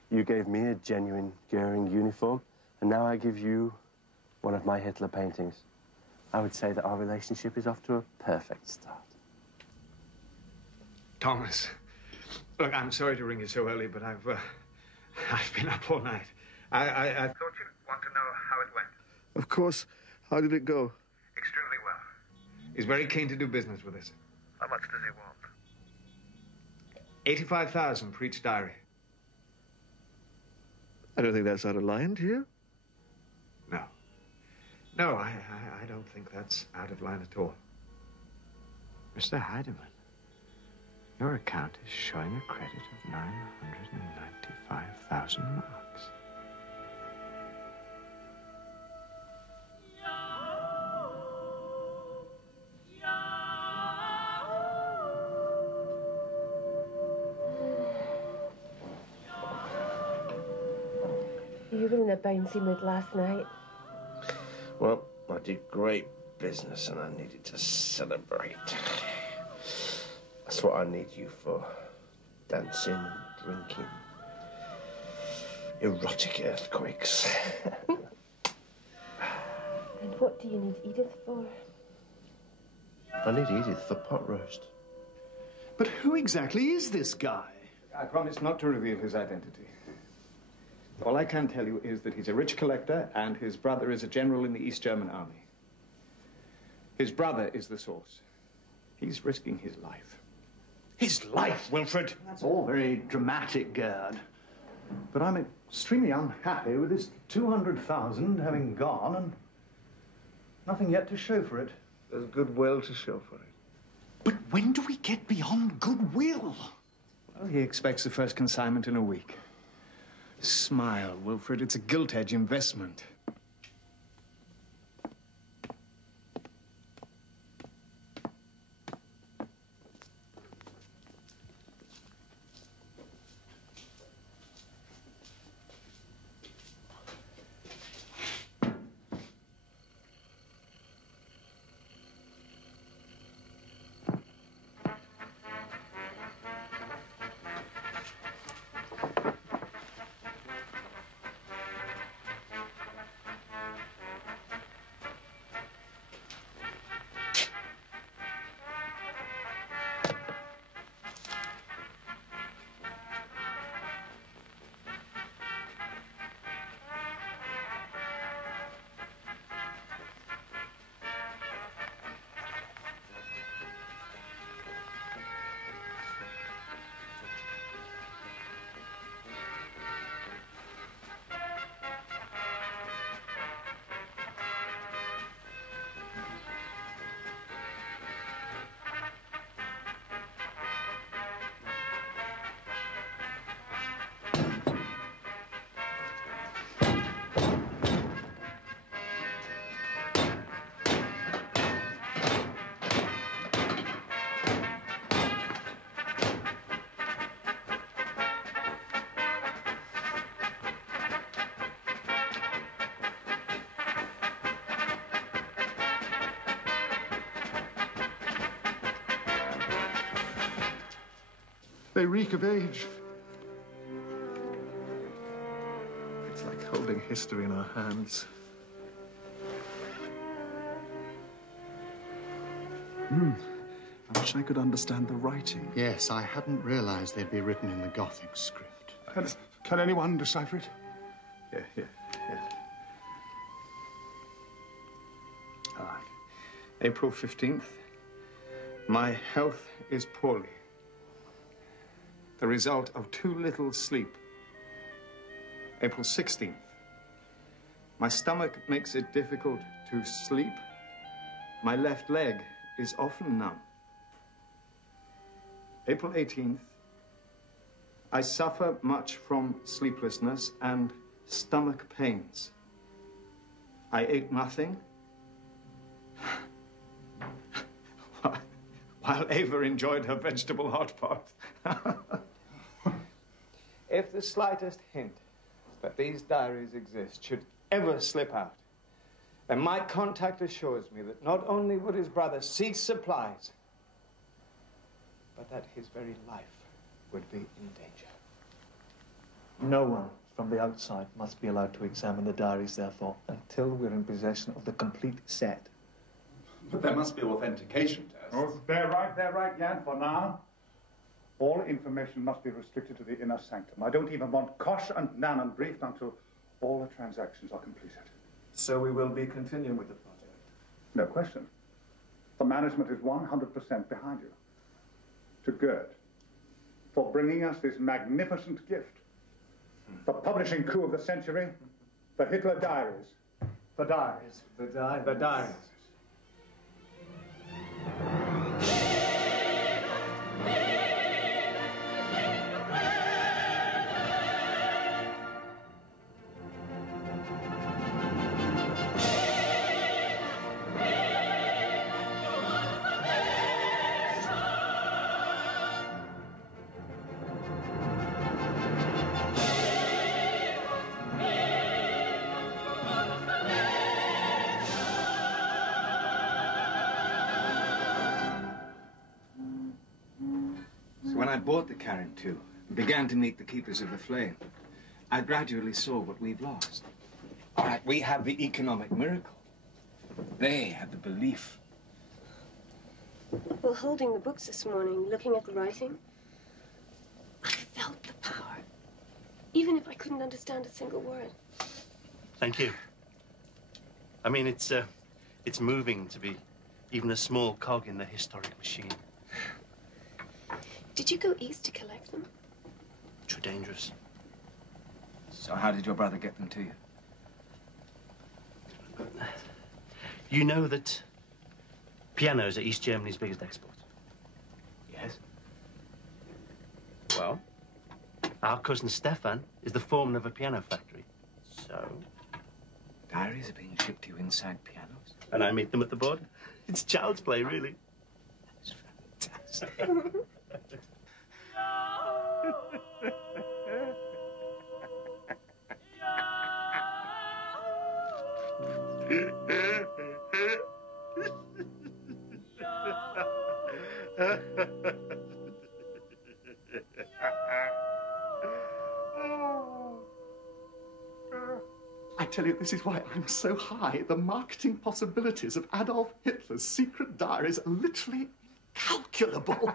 you gave me a genuine Goering uniform, and now I give you one of my Hitler paintings. I would say that our relationship is off to a perfect start. Thomas, look, I'm sorry to ring you so early, but I've been up all night. I thought you'd want to know how it went. Of course. How did it go? Extremely well. He's very keen to do business with us. How much does he want? 85,000 for each diary. I don't think that's out of line, do you? No. No, I don't think that's out of line at all. Mr. Heidemann, your account is showing a credit of 995,000 marks. You were in a bouncy mood last night. Well, I did great business and I needed to celebrate. That's what I need you for. Dancing, drinking, erotic earthquakes. And what do you need Edith for? I need Edith for pot roast. But who exactly is this guy? I promise not to reveal his identity. All I can tell you is that he's a rich collector and his brother is a general in the East German army. His brother is the source. He's risking his life. His life, Wilfred? That's all very dramatic, Gerd. But I'm extremely unhappy with this 200,000 having gone and nothing yet to show for it. There's goodwill to show for it. But when do we get beyond goodwill? Well, he expects the first consignment in a week. Smile, Wilfred. It's a gilt-edge investment. They reek of age. It's like holding history in our hands. I wish I could understand the writing. Yes, I hadn't realized they'd be written in the Gothic script. Can anyone decipher it? Yeah. All right. April 15th. My health is poorly. The result of too little sleep. April 16th. My stomach makes it difficult to sleep. My left leg is often numb. April 18th. I suffer much from sleeplessness and stomach pains. I ate nothing. While Ava enjoyed her vegetable hot pot. If the slightest hint that these diaries exist should ever slip out, then my contact assures me that not only would his brother cease supplies, but that his very life would be in danger. No one from the outside must be allowed to examine the diaries, therefore, until we're in possession of the complete set. But there must be authentication tests. Oh, they're right, Jan, for now. All information must be restricted to the inner sanctum. I don't even want Kosh and Nanan briefed until all the transactions are completed. So we will be continuing with the project? No question. The management is 100% behind you. To Gerd, for bringing us this magnificent gift. The publishing coup of the century, the Hitler diaries. The diaries. The diaries. The diaries. When I bought the Karen II and began to meet the Keepers of the Flame, I gradually saw what we've lost. All right, we have the economic miracle. They have the belief. Well, holding the books this morning, looking at the writing, I felt the power, even if I couldn't understand a single word. Thank you. I mean, it's moving to be even a small cog in the historic machine. Did you go east to collect them? Too dangerous. So how did your brother get them to you? You know that pianos are East Germany's biggest export? Yes. Well, our cousin Stefan is the foreman of a piano factory. So? Diaries are being shipped to you inside pianos? And I meet them at the border. It's child's play, really. That's fantastic. I tell you, this is why I'm so high. The marketing possibilities of Adolf Hitler's secret diaries are literally incalculable.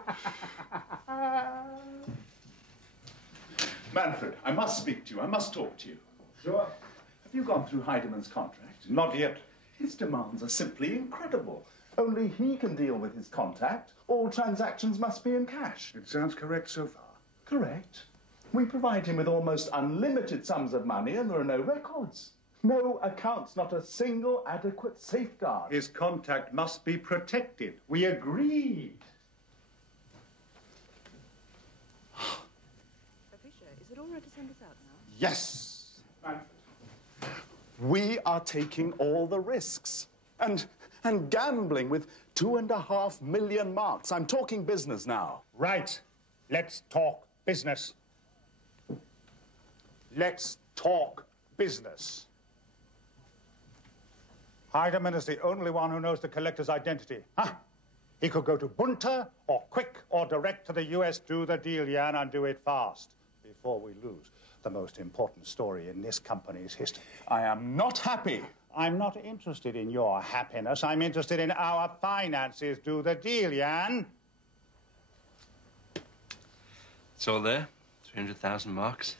Manfred, I must speak to you. I must talk to you. Sure. Have you gone through Heidemann's contract? Not yet. His demands are simply incredible. Only he can deal with his contact. All transactions must be in cash. It sounds correct so far. Correct. We provide him with almost unlimited sums of money and there are no records. No accounts, not a single adequate safeguard. His contact must be protected. We agreed. Fisher, is it all right to send us out now? Yes. We are taking all the risks. And gambling with 2.5 million marks. I'm talking business now. Right. Let's talk business. Let's talk business. Heidemann is the only one who knows the collector's identity. Huh? He could go to Bunter or Quick or direct to the US. Do the deal, Jan, and do it fast before we lose the most important story in this company's history. I am not happy. I'm not interested in your happiness. I'm interested in our finances. Do the deal, Jan. It's all there. 300,000 marks.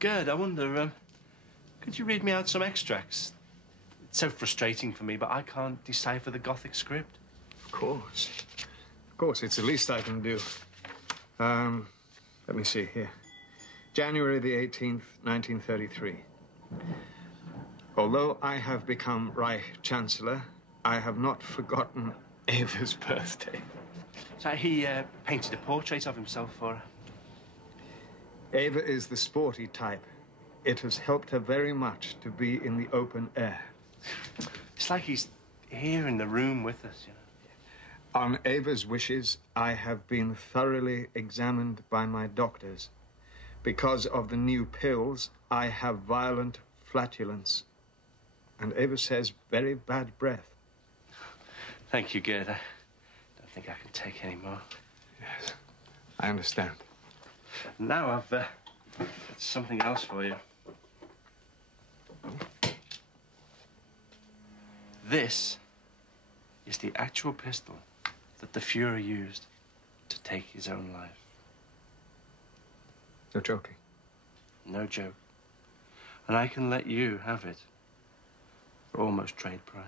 Gerd, I wonder, could you read me out some extracts? It's so frustrating for me, but I can't decipher the Gothic script. Of course. Of course, it's the least I can do. Let me see here. January the 18th, 1933. Although I have become Reich Chancellor, I have not forgotten Eva's birthday. So he painted a portrait of himself for her. Eva is the sporty type. It has helped her very much to be in the open air. It's like he's here in the room with us, you know. On Eva's wishes, I have been thoroughly examined by my doctors. Because of the new pills, I have violent flatulence. And Eva says very bad breath. Thank you, Gerd. I don't think I can take any more. Yes, I understand. Now I've got something else for you. This is the actual pistol that the Fuhrer used to take his own life. You're joking? No joke. And I can let you have it for almost trade price.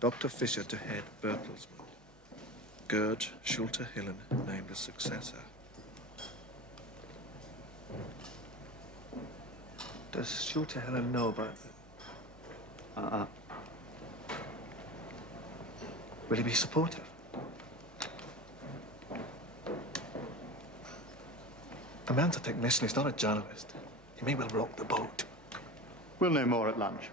Dr. Fischer to head Bertelsmann. Gerd Schulte-Hillen named as successor. Does Schulte-Hillen know about it? Will he be supportive? The man's a technician, he's not a journalist. He may well rock the boat. We'll know more at lunch.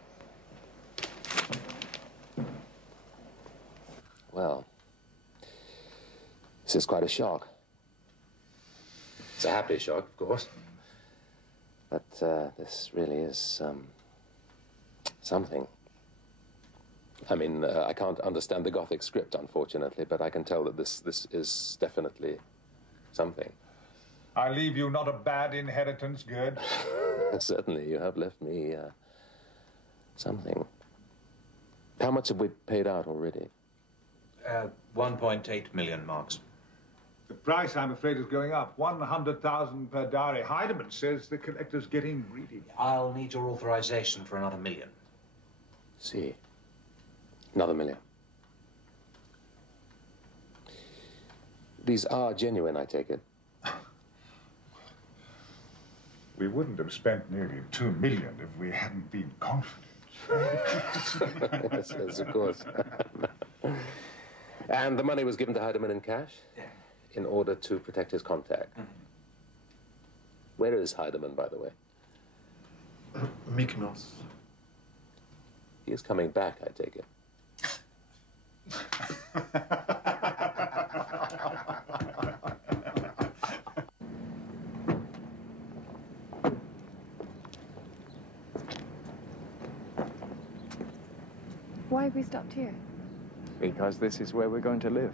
Well, this is quite a shock. It's a happy shock, of course. But this really is something. I mean, I can't understand the Gothic script, unfortunately, but I can tell that this is definitely something. I leave you not a bad inheritance, Gerd. Certainly, you have left me something. How much have we paid out already? 1.8 million marks. The price, I'm afraid, is going up. 100,000 per diary. Heidemann says the collector's getting greedy. I'll need your authorization for another 1 million. See. Another 1 million. These are genuine, I take it. We wouldn't have spent nearly 2 million if we hadn't been confident. Yes, of course. And the money was given to Heidemann in cash? Yeah. In order to protect his contact? Mm-hmm. Where is Heidemann, by the way? Mykonos. He is coming back, I take it. Why have we stopped here? Because this is where we're going to live.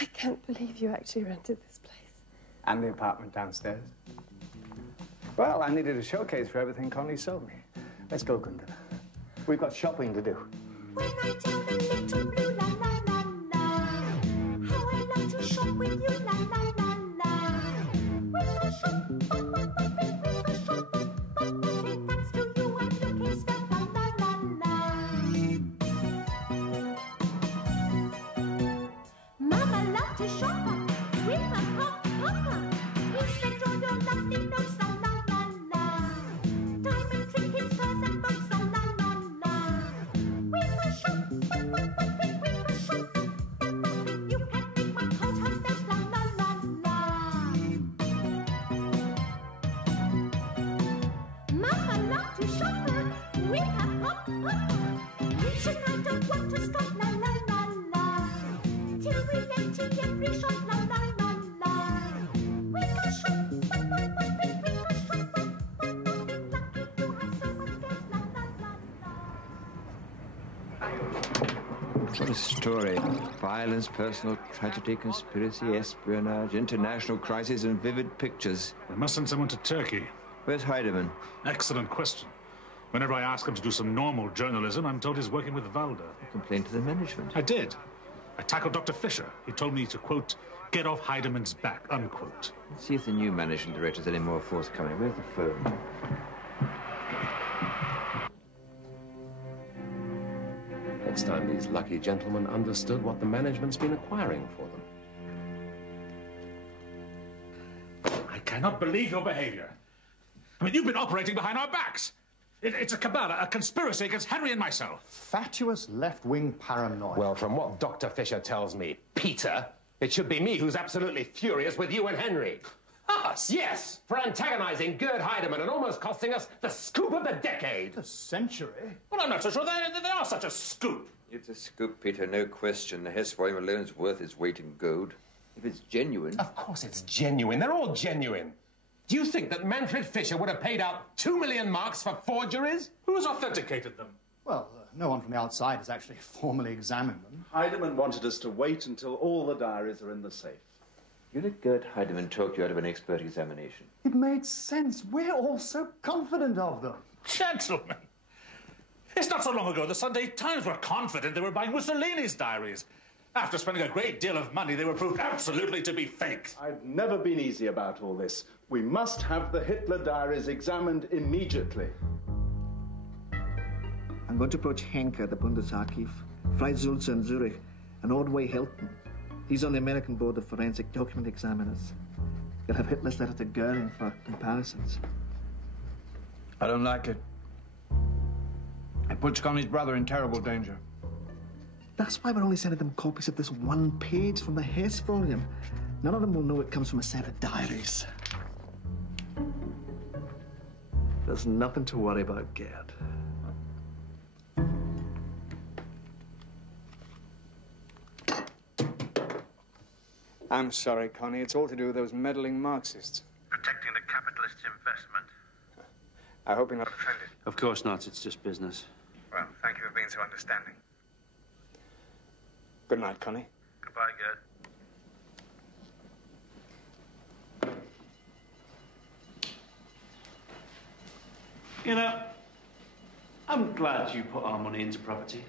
I can't believe you actually rented this place. And the apartment downstairs. Well, I needed a showcase for everything Connie sold me. Let's go, Gundam. We've got shopping to do. When I tell the little blue la la la la, how I love to shop with you la la la la. Window shop, window shop, thanks to you I'm looking stuff la la la la. Mama loved to shop with her papa. We spent all your lovely notes la la la la. Diamond trinkets, furs and books la la la la. Window shop, window shop. You can make my coat house dance la la la la. Mama loved to shop with her papa. Reason I don't want to stop la la la la. Till we empty every shop la la la la. Window shop, window shop. Lucky you have so much gas la la la la. What a story. Violence, personal tragedy, conspiracy, espionage, international crisis, and vivid pictures. We must send someone to Turkey. Where's Heidemann? Excellent question. Whenever I ask him to do some normal journalism, I'm told he's working with Valda. You complained to the management. I did. I tackled Dr. Fisher. He told me to, quote, get off Heideman's back, unquote. Let's see if the new managing director's any more forthcoming. Where's the phone? Next time these lucky gentlemen understood what the management's been acquiring for them. I cannot believe your behavior. I mean, you've been operating behind our backs. It's a cabal, a conspiracy against Henry and myself. Fatuous left-wing paranoia. Well, from what Dr. Fisher tells me, Peter, it should be me who's absolutely furious with you and Henry. Us? Yes, for antagonizing Gerd Heidemann and almost costing us the scoop of the decade. The century? Well, I'm not so sure they are such a scoop. It's a scoop, Peter, no question. The Hess volume alone's worth its weight in gold. If it's genuine... Of course it's genuine. They're all genuine. Do you think that Manfred Fisher would have paid out 2 million marks for forgeries? Who has authenticated them? Well, no one from the outside has actually formally examined them. Heidemann wanted us to wait until all the diaries are in the safe. You let Gerd Heidemann talk you out of an expert examination. It made sense. We're all so confident of them. Gentlemen, it's not so long ago the Sunday Times were confident they were buying Mussolini's diaries. After spending a great deal of money, they were proved absolutely to be fake. I've never been easy about all this. We must have the Hitler diaries examined immediately. I'm going to approach Henke at the Bundesarchiv, Fritz Sulzer in Zurich, and Ordway Hilton. He's on the American Board of Forensic Document Examiners. You'll have Hitler's letter to Goering for comparisons. I don't like it. It puts Connie's brother in terrible danger. That's why we're only sending them copies of this one page from the Hess volume. None of them will know it comes from a set of diaries. There's nothing to worry about, Gerd. I'm sorry, Connie. It's all to do with those meddling Marxists. Protecting the capitalist's investment. I hope you're not offended. Of course not. It's just business. Well, thank you for being so understanding. Good night, Connie. Goodbye, Gerd. You know, I'm glad you put our money into property.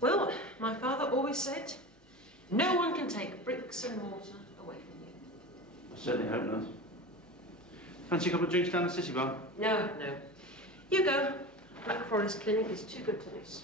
Well, my father always said, no one can take bricks and mortar away from you. I certainly hope not. Fancy a couple of drinks down the city bar? No, no. You go. Black Forest Clinic is too good to miss.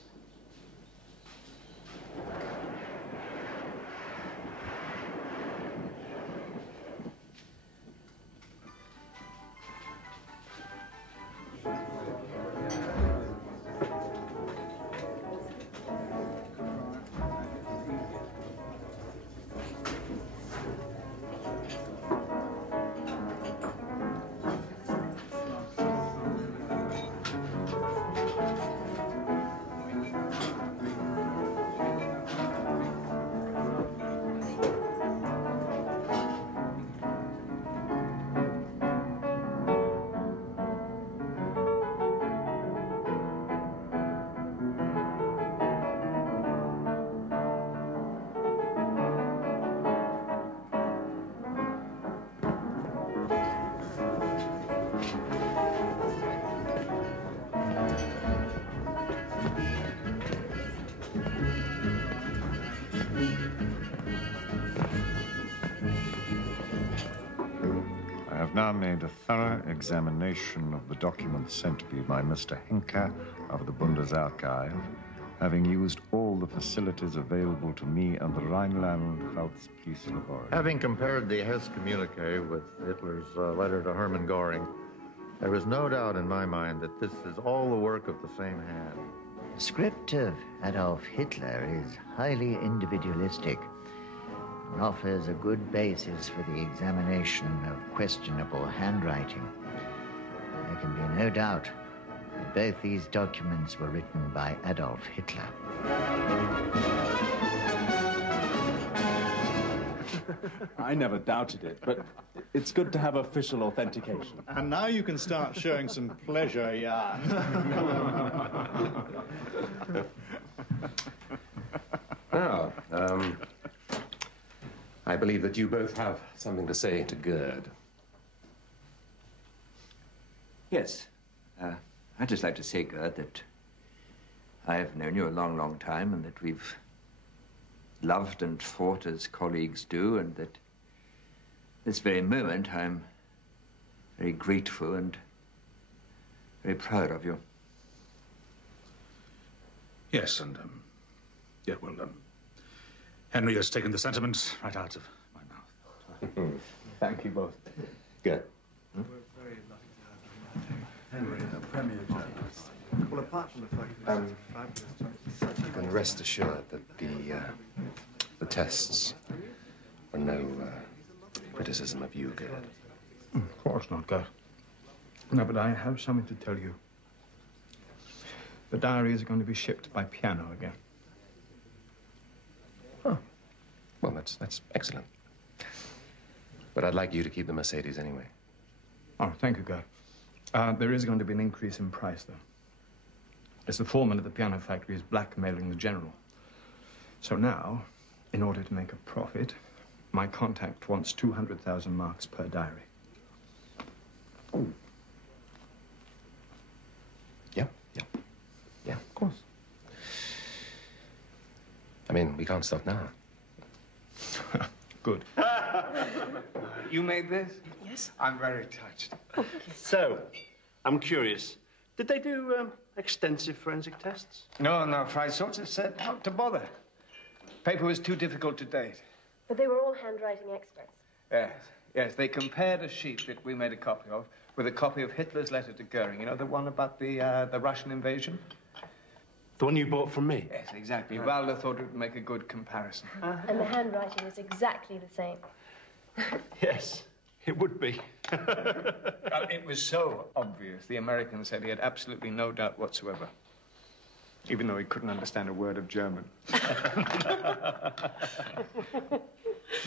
Now made a thorough examination of the documents sent to me by Mr. Henke of the Bundesarchiv, having used all the facilities available to me and the Rhineland-Pfalz Police Laboratory. Having compared the Hess communique with Hitler's letter to Hermann Göring, there is no doubt in my mind that this is all the work of the same hand. The script of Adolf Hitler is highly individualistic and offers a good basis for the examination of questionable handwriting. There can be no doubt that both these documents were written by Adolf Hitler. I never doubted it, but it's good to have official authentication. And now you can start showing some pleasure, Jan. Now, I believe that you both have something to say to Gerd. Yes. I'd just like to say, Gerd, that I have known you a long, long time and that we've loved and fought as colleagues do, and that this very moment I'm very grateful and very proud of you. Yes, and, yeah, well, Henry has taken the sentiments right out of my mouth. Thank you both. Good. We're very lucky to have Henry, a premier journalist. Well, apart from the fact that it's fabulous. You can rest assured that the tests are no criticism of you, Gerd. Of course not, Gerd. No, but I have something to tell you. The diaries are going to be shipped by piano again. Oh. Well, that's excellent. But I'd like you to keep the Mercedes anyway. Oh, thank you, Gerd. There is going to be an increase in price, though. As the foreman at the piano factory is blackmailing the general. So now, in order to make a profit, my contact wants 200,000 marks per diary. Ooh. Yeah, of course. I mean, we can't stop now. Good. You made this? Yes. I'm very touched. So, I'm curious. Did they do extensive forensic tests? No, Fry sort of said not to bother. Paper was too difficult to date. But they were all handwriting experts. Yes, they compared a sheet that we made a copy of with a copy of Hitler's letter to Goering. You know, the one about the Russian invasion? The one you bought from me? Yes, exactly. Valda thought it would make a good comparison. And the handwriting was exactly the same. Yes, it would be. Well, it was so obvious. The American said he had absolutely no doubt whatsoever. Even though he couldn't understand a word of German. I've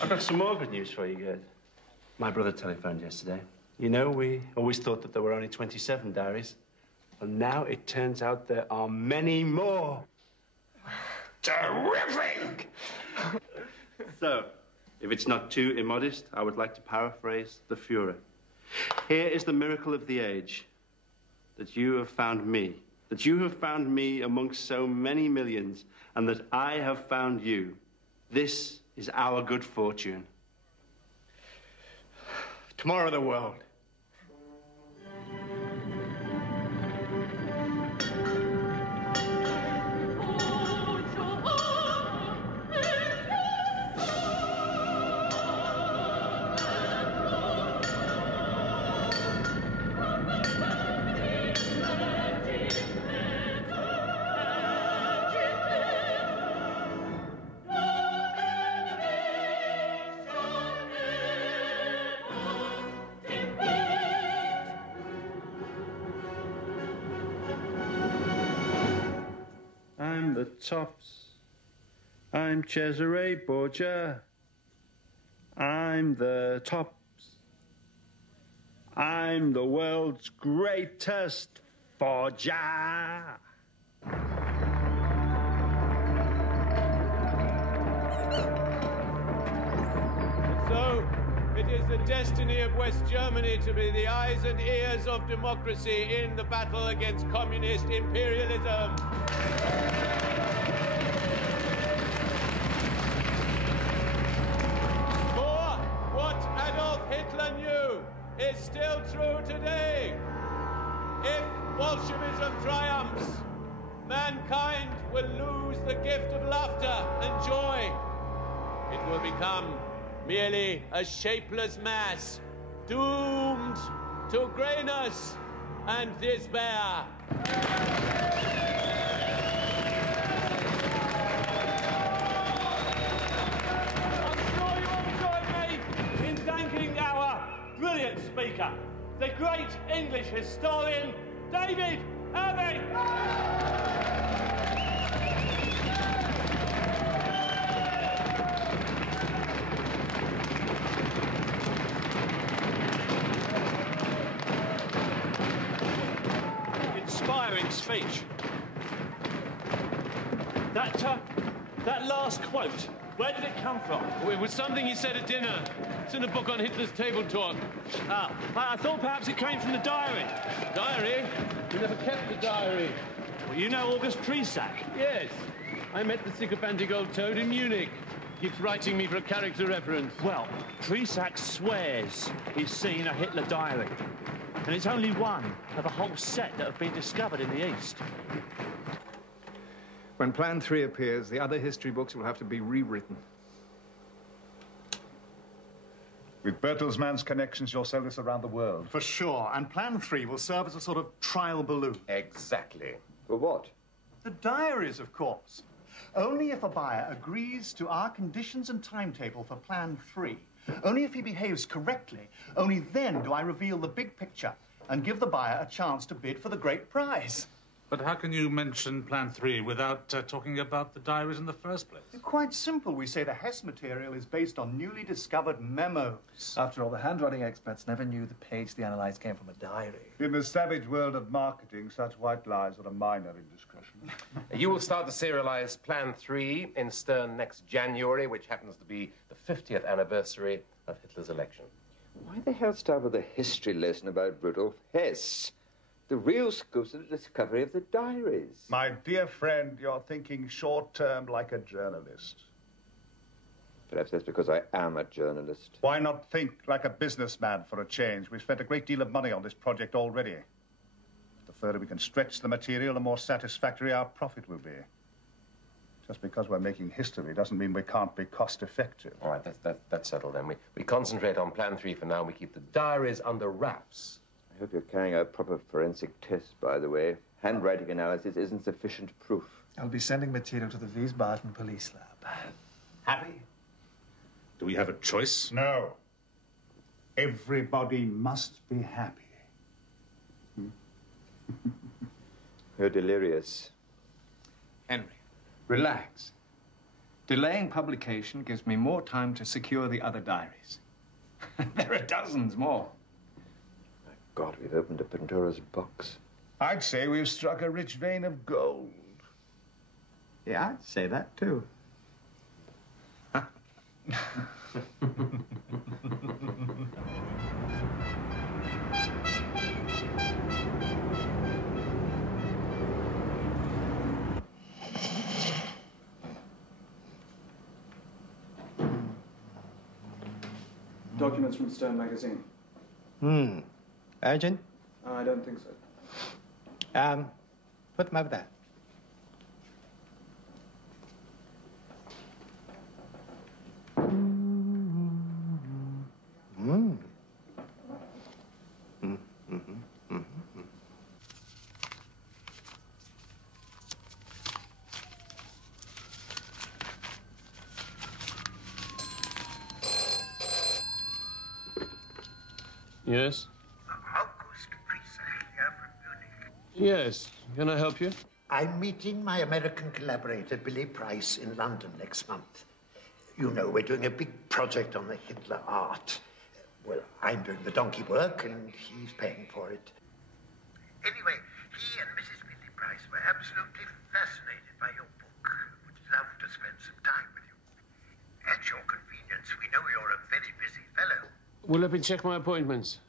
got some more good news for you, Gerd. My brother telephoned yesterday. You know, we always thought that there were only 27 diaries. And now it turns out there are many more. Terrific! So, if it's not too immodest, I would like to paraphrase the Führer. Here is the miracle of the age, that you have found me. That you have found me amongst so many millions, and that I have found you. This is our good fortune. Tomorrow the world. Tops. I'm Cesare Borgia. I'm the tops. I'm the world's greatest forger. So, it is the destiny of West Germany to be the eyes and ears of democracy in the battle against communist imperialism. Hitler knew is still true today. If Bolshevism triumphs, mankind will lose the gift of laughter and joy. It will become merely a shapeless mass, doomed to grayness and despair. Brilliant speaker, the great English historian, David Irving. Inspiring speech. That last quote, where did it come from? Oh, it was something he said at dinner. It's in a book on Hitler's table talk. Ah, I thought perhaps it came from the diary. Diary? We never kept the diary. Well, you know August Presack? Yes. I met the sycophantic old toad in Munich. Keeps writing me for a character reference. Well, Tresac swears he's seen a Hitler diary. And it's only one of a whole set that have been discovered in the East. When Plan 3 appears, the other history books will have to be rewritten. With Bertelsmann's connections, you'll sell this around the world. For sure. And Plan 3 will serve as a sort of trial balloon. Exactly. For what? The diaries, of course. Only if a buyer agrees to our conditions and timetable for Plan 3, only if he behaves correctly, only then do I reveal the big picture and give the buyer a chance to bid for the great prize. But how can you mention Plan 3 without talking about the diaries in the first place? Quite simple. We say the Hess material is based on newly discovered memos. After all, the handwriting experts never knew the page they analysed came from a diary. In the savage world of marketing, such white lies are a minor indiscretion. You will start to serialise Plan 3 in Stern next January, which happens to be the 50th anniversary of Hitler's election. Why the hell start with a history lesson about Rudolf Hess? The real scoop's in the discovery of the diaries. My dear friend, you're thinking short-term like a journalist. Perhaps that's because I am a journalist. Why not think like a businessman for a change? We've spent a great deal of money on this project already. The further we can stretch the material, the more satisfactory our profit will be. Just because we're making history doesn't mean we can't be cost-effective. All right, that's settled then. We concentrate on Plan 3 for now. We keep the diaries under wraps. I hope you're carrying out proper forensic tests, by the way. Handwriting analysis isn't sufficient proof. I'll be sending material to the Wiesbaden police lab. Happy? Do we have a choice? No. Everybody must be happy. You're delirious. Henry, relax. Delaying publication gives me more time to secure the other diaries. There are dozens more. God, we've opened a Pandora's box. I'd say we've struck a rich vein of gold. Yeah, I'd say that too. Documents from Stern magazine. Urgent? I don't think so. Put them over there. Yes? Yes. Can I help you? I'm meeting my American collaborator, Billy Price, in London next month. You know, we're doing a big project on the Hitler art. Well, I'm doing the donkey work, and he's paying for it. Anyway, he and Mrs. Billy Price were absolutely fascinated by your book. Would love to spend some time with you. At your convenience, we know you're a very busy fellow. Well, let me check my appointments.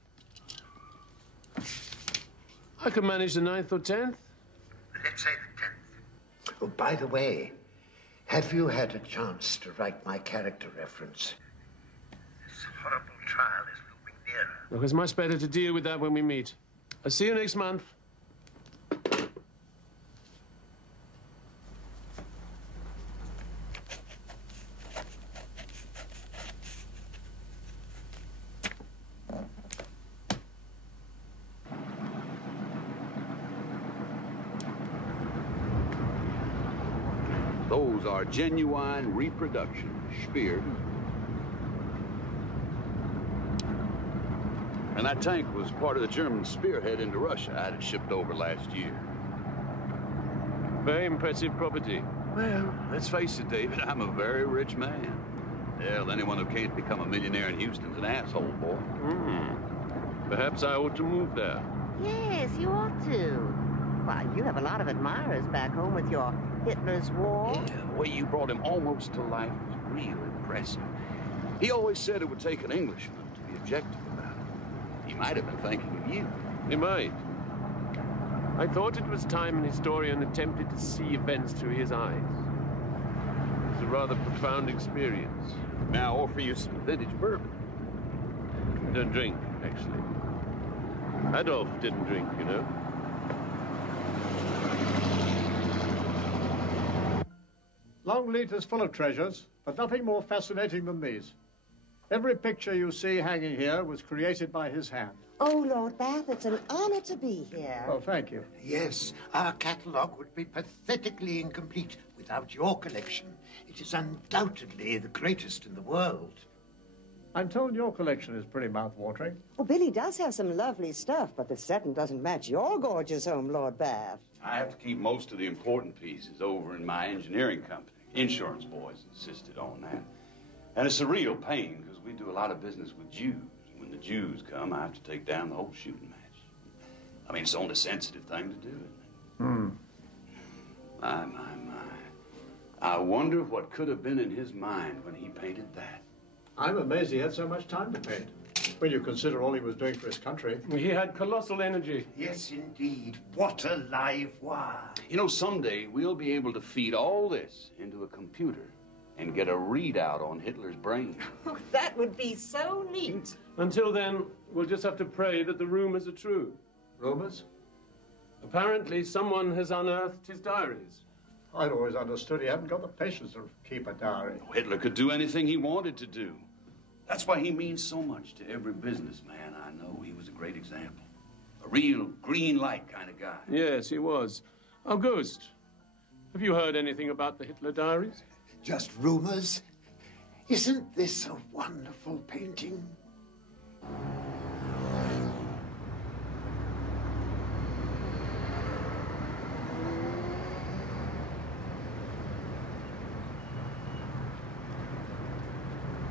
I could manage the 9th or 10th. Let's say the 10th. Oh, by the way, have you had a chance to write my character reference? This horrible trial is looming nearer. Look, it's much better to deal with that when we meet. I'll see you next month. Those are genuine reproduction, Spear. And that tank was part of the German spearhead into Russia I had it shipped over last year. Very impressive property. Well, let's face it, David, I'm a very rich man. Well, anyone who can't become a millionaire in Houston's an asshole, boy. Perhaps I ought to move there. Yes, you ought to. Why, you have a lot of admirers back home with your Hitler's War. Yeah, the way you brought him almost to life was real impressive. He always said it would take an Englishman to be objective about it. He might have been thinking of you. He might. I thought it was time an historian attempted to see events through his eyes. a rather profound experience. Now offer you some vintage bourbon. Don't drink, actually. Adolf didn't drink, you know. Longleat is full of treasures, but nothing more fascinating than these. Every picture you see hanging here was created by his hand. Oh, Lord Bath, it's an honor to be here. Oh, thank you. Yes, our catalogue would be pathetically incomplete without your collection. It is undoubtedly the greatest in the world. I'm told your collection is pretty mouth-watering. Well, Billy does have some lovely stuff, but the setting doesn't match your gorgeous home, Lord Bath. I have to keep most of the important pieces over in my engineering company. Insurance boys insisted on that. And it's a real pain because we do a lot of business with Jews. When the Jews come, I have to take down the whole shooting match. I mean, it's the only sensitive thing to do, isn't it? My. I wonder what could have been in his mind when he painted that. I'm amazed he had so much time to paint. When you consider all he was doing for his country. He had colossal energy. Yes, indeed. What a live wire. You know, someday we'll be able to feed all this into a computer and get a readout on Hitler's brain. Oh, that would be so neat. Until then, we'll just have to pray that the rumors are true. Rumors? Apparently, someone has unearthed his diaries. I'd always understood he hadn't got the patience to keep a diary. Hitler could do anything he wanted to do. That's why he means so much to every businessman I know. He was a great example. A real green light kind of guy. Yes, he was. August, have you heard anything about the Hitler diaries? Just rumors? Isn't this a wonderful painting?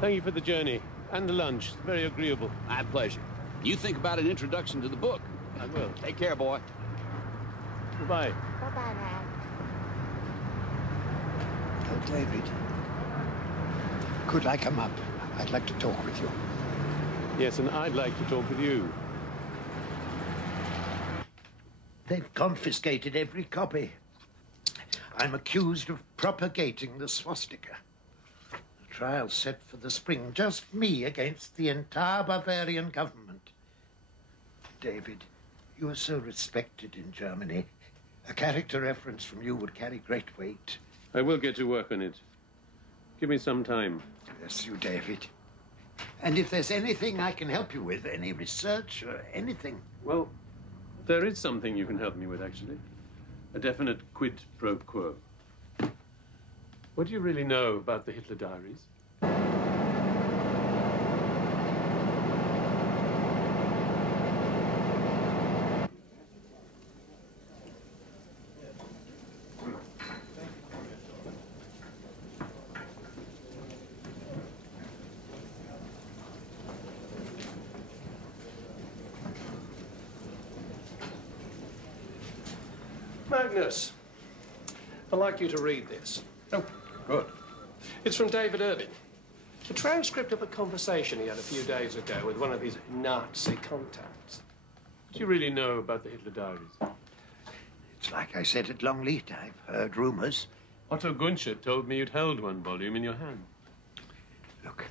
Thank you for the journey and the lunch. Very agreeable. My pleasure. You think about an introduction to the book. I will. Take care, boy. Goodbye. Bye-bye, Matt. Oh, David. Could I come up? I'd like to talk with you. Yes, and I'd like to talk with you. They've confiscated every copy. I'm accused of propagating the swastika. The trial set for the spring. Just me against the entire Bavarian government. David, you are so respected in Germany. A character reference from you would carry great weight. I will get to work on it. Give me some time. Bless you, David. And if there's anything I can help you with, any research or anything... Well, there is something you can help me with, actually. A definite quid pro quo. What do you really know about the Hitler diaries? Magnus, I'd like you to read this. Oh, good. It's from David Irving. A transcript of a conversation he had a few days ago with one of his Nazi contacts. What do you really know about the Hitler diaries? It's like I said at Longleat. I've heard rumors. Otto Gunscher told me you'd held one volume in your hand. Look,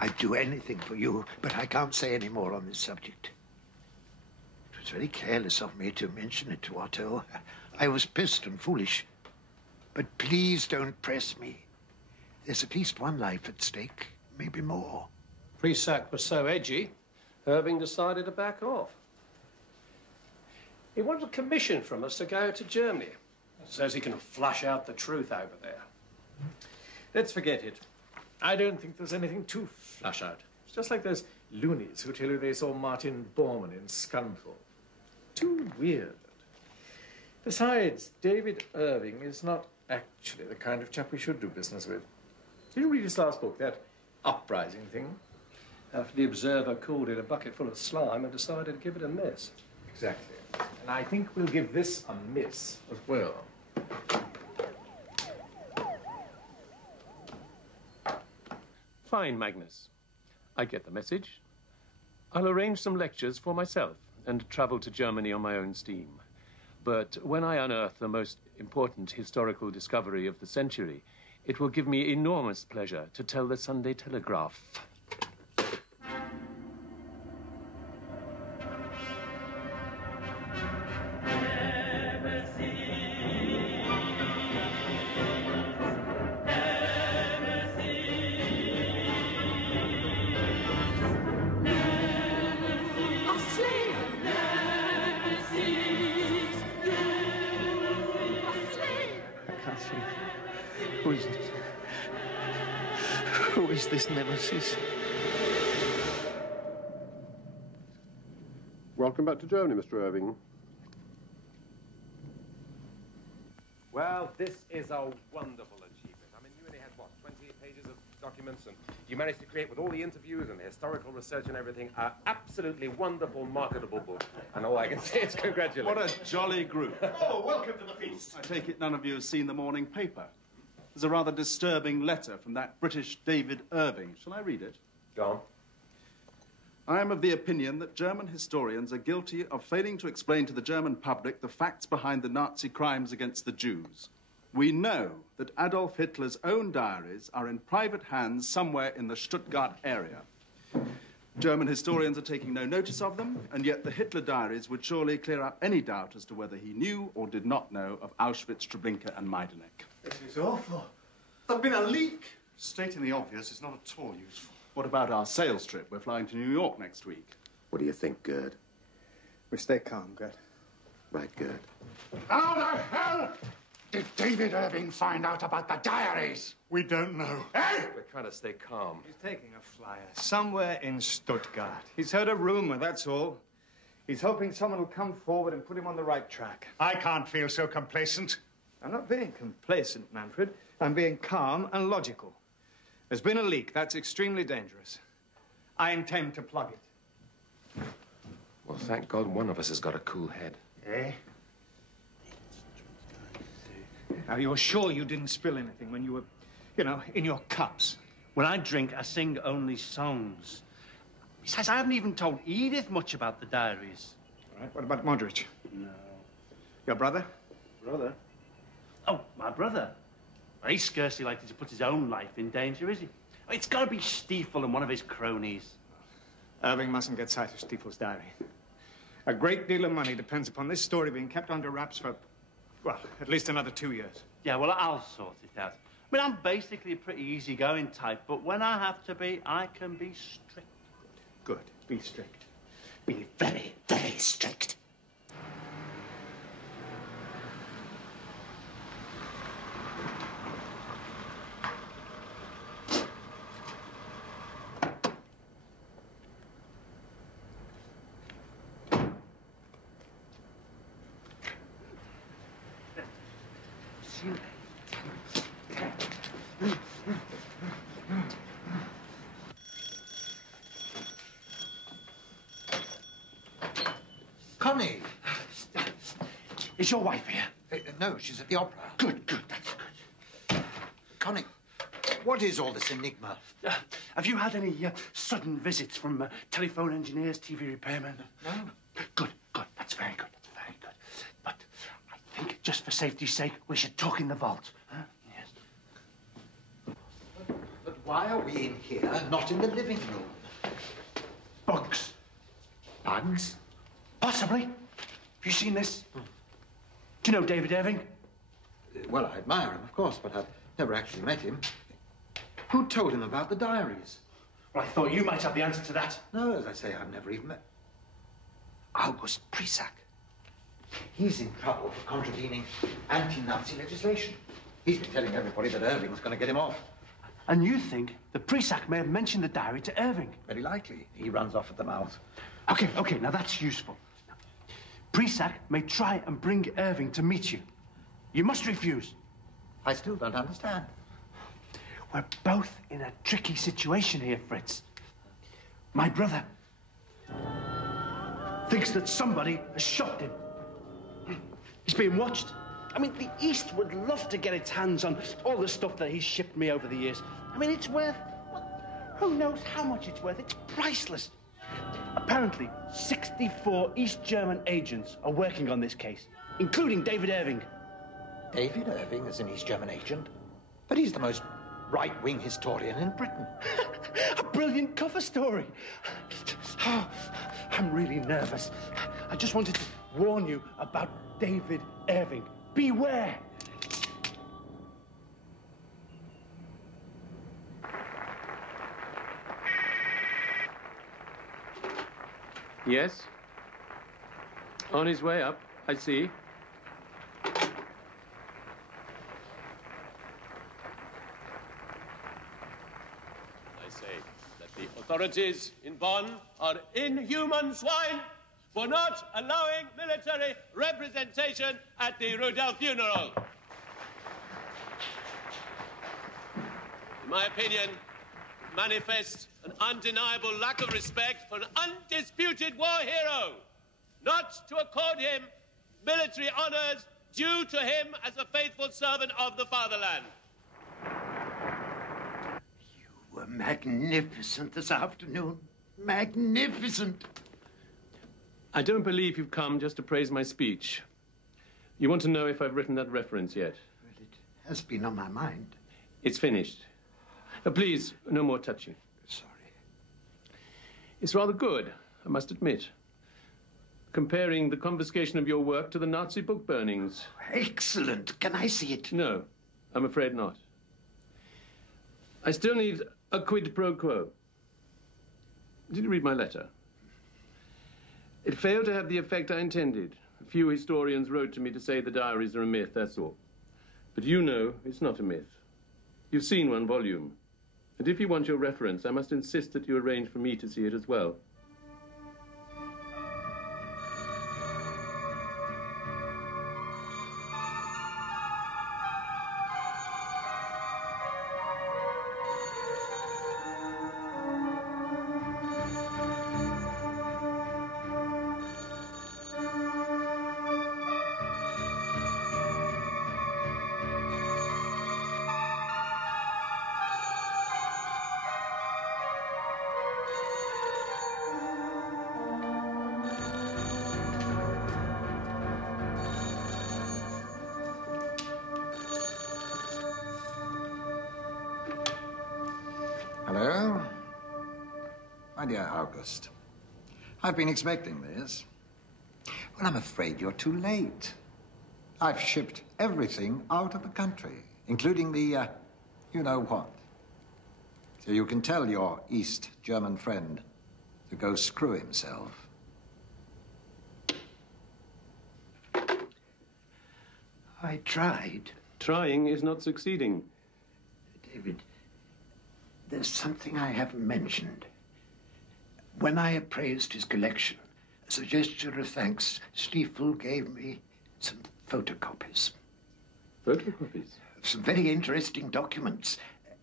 I'd do anything for you, but I can't say any more on this subject. It was very careless of me to mention it to Otto. I was pissed and foolish. But please don't press me. There's at least one life at stake, maybe more. Prisak was so edgy, Irving decided to back off. He wanted a commission from us to go to Germany. Says he can flush out the truth over there. Let's forget it. I don't think there's anything to flush out. It's just like those loonies who tell you they saw Martin Bormann in Scunthorpe. Too weird. Besides, David Irving is not actually the kind of chap we should do business with. Did you read his last book, that uprising thing? After the Observer called it a bucket full of slime and decided to give it a miss. Exactly. And I think we'll give this a miss as well. Fine, Magnus. I get the message. I'll arrange some lectures for myself and travel to Germany on my own steam. But when I unearth the most important historical discovery of the century, It will give me enormous pleasure to tell the Sunday Telegraph. Who is this nemesis? Welcome back to Germany, Mr. Irving. Well, this is a wonderful achievement. I mean, you only had, what, 28 pages of documents, and you managed to create, with all the interviews and the historical research and everything, an absolutely wonderful, marketable book. And all I can say is congratulations. What a jolly group. Oh, welcome to the feast. I take it none of you have seen the morning paper. There's a rather disturbing letter from that British David Irving. Shall I read it? Go on. I am of the opinion that German historians are guilty of failing to explain to the German public the facts behind the Nazi crimes against the Jews. We know that Adolf Hitler's own diaries are in private hands somewhere in the Stuttgart area. German historians are taking no notice of them, and yet the Hitler diaries would surely clear up any doubt as to whether he knew or did not know of Auschwitz, Treblinka, and Majdanek. This is awful. There's been a leak. Stating the obvious is not at all useful. What about our sales trip? We're flying to New York next week. What do you think, Gerd? We stay calm, Gerd. Right, Gerd. How the hell did David Irving find out about the diaries? We don't know. Eh? We're trying to stay calm. He's taking a flyer somewhere in Stuttgart. He's heard a rumor, that's all. He's hoping someone will come forward and put him on the right track. I can't feel so complacent. I'm not being complacent, Manfred. I'm being calm and logical. There's been a leak. That's extremely dangerous. I intend to plug it. Well, thank God one of us has got a cool head. Eh? Now, you're sure you didn't spill anything when you were, you know, in your cups? When I drink, I sing only songs. Besides, I haven't even told Edith much about the diaries. All right, what about Modric? No. Your brother? Brother? Oh, my brother. Well, he's scarcely likely to put his own life in danger, is he? It's got to be Stiefel and one of his cronies. Irving mustn't get sight of Stiefel's diary. A great deal of money depends upon this story being kept under wraps for, well, at least another 2 years. Yeah, well, I'll sort it out. I mean, I'm basically a pretty easygoing type, but when I have to be, I can be strict. Good. Be strict. Be very, very strict. Connie! Is your wife here? No, she's at the opera. Good, good, that's good. Connie, what is all this enigma? Have you had any sudden visits from telephone engineers, TV repairmen? No. Good, good, that's very good, that's very good. But I think, just for safety's sake, we should talk in the vault. Huh? Yes. But why are we in here, not in the living room? Bugs. Bugs? Possibly. Have you seen this? Do you know David Irving? Well, I admire him, of course, but I've never actually met him. Who told him about the diaries? Well, I thought you might have the answer to that. No, as I say, I've never even met... August Prisak. He's in trouble for contravening anti-Nazi legislation. He's been telling everybody that Irving was going to get him off. And you think that Prisak may have mentioned the diary to Irving? Very likely. He runs off at the mouth. Okay, now that's useful. Prisak may try and bring Irving to meet you. You must refuse. I still don't understand. We're both in a tricky situation here, Fritz. My brother thinks that somebody has shot him. He's being watched. I mean, the East would love to get its hands on all the stuff that he's shipped me over the years. I mean, it's worth... Well, who knows how much it's worth? It's priceless. Apparently, 64 East German agents are working on this case, including David Irving. David Irving is an East German agent? But he's the most right-wing historian in Britain. A brilliant cover story. Oh, I'm really nervous. I just wanted to warn you about David Irving. Beware! Yes? On his way up, I see. I say that the authorities in Bonn are inhuman swine for not allowing military representation at the Rudel funeral. In my opinion, manifests an undeniable lack of respect for an undisputed war hero, not to accord him military honors due to him as a faithful servant of the fatherland. You were magnificent this afternoon. Magnificent. I don't believe you've come just to praise my speech. You want to know if I've written that reference yet? Well, it has been on my mind. It's finished. Please, no more touching. Sorry. It's rather good, I must admit. Comparing the confiscation of your work to the Nazi book burnings. Excellent. Can I see it? No, I'm afraid not. I still need a quid pro quo. Did you read my letter? It failed to have the effect I intended. A few historians wrote to me to say the diaries are a myth, that's all. But you know it's not a myth. You've seen one volume. And if you want your reference, I must insist that you arrange for me to see it as well. Hello? My dear August, I've been expecting this. Well, I'm afraid you're too late. I've shipped everything out of the country, including the, you-know-what. So you can tell your East German friend to go screw himself. I tried. Trying is not succeeding. David, there's something I haven't mentioned. When I appraised his collection, as a gesture of thanks, Stiefel gave me some photocopies. Photocopies? Of some very interesting documents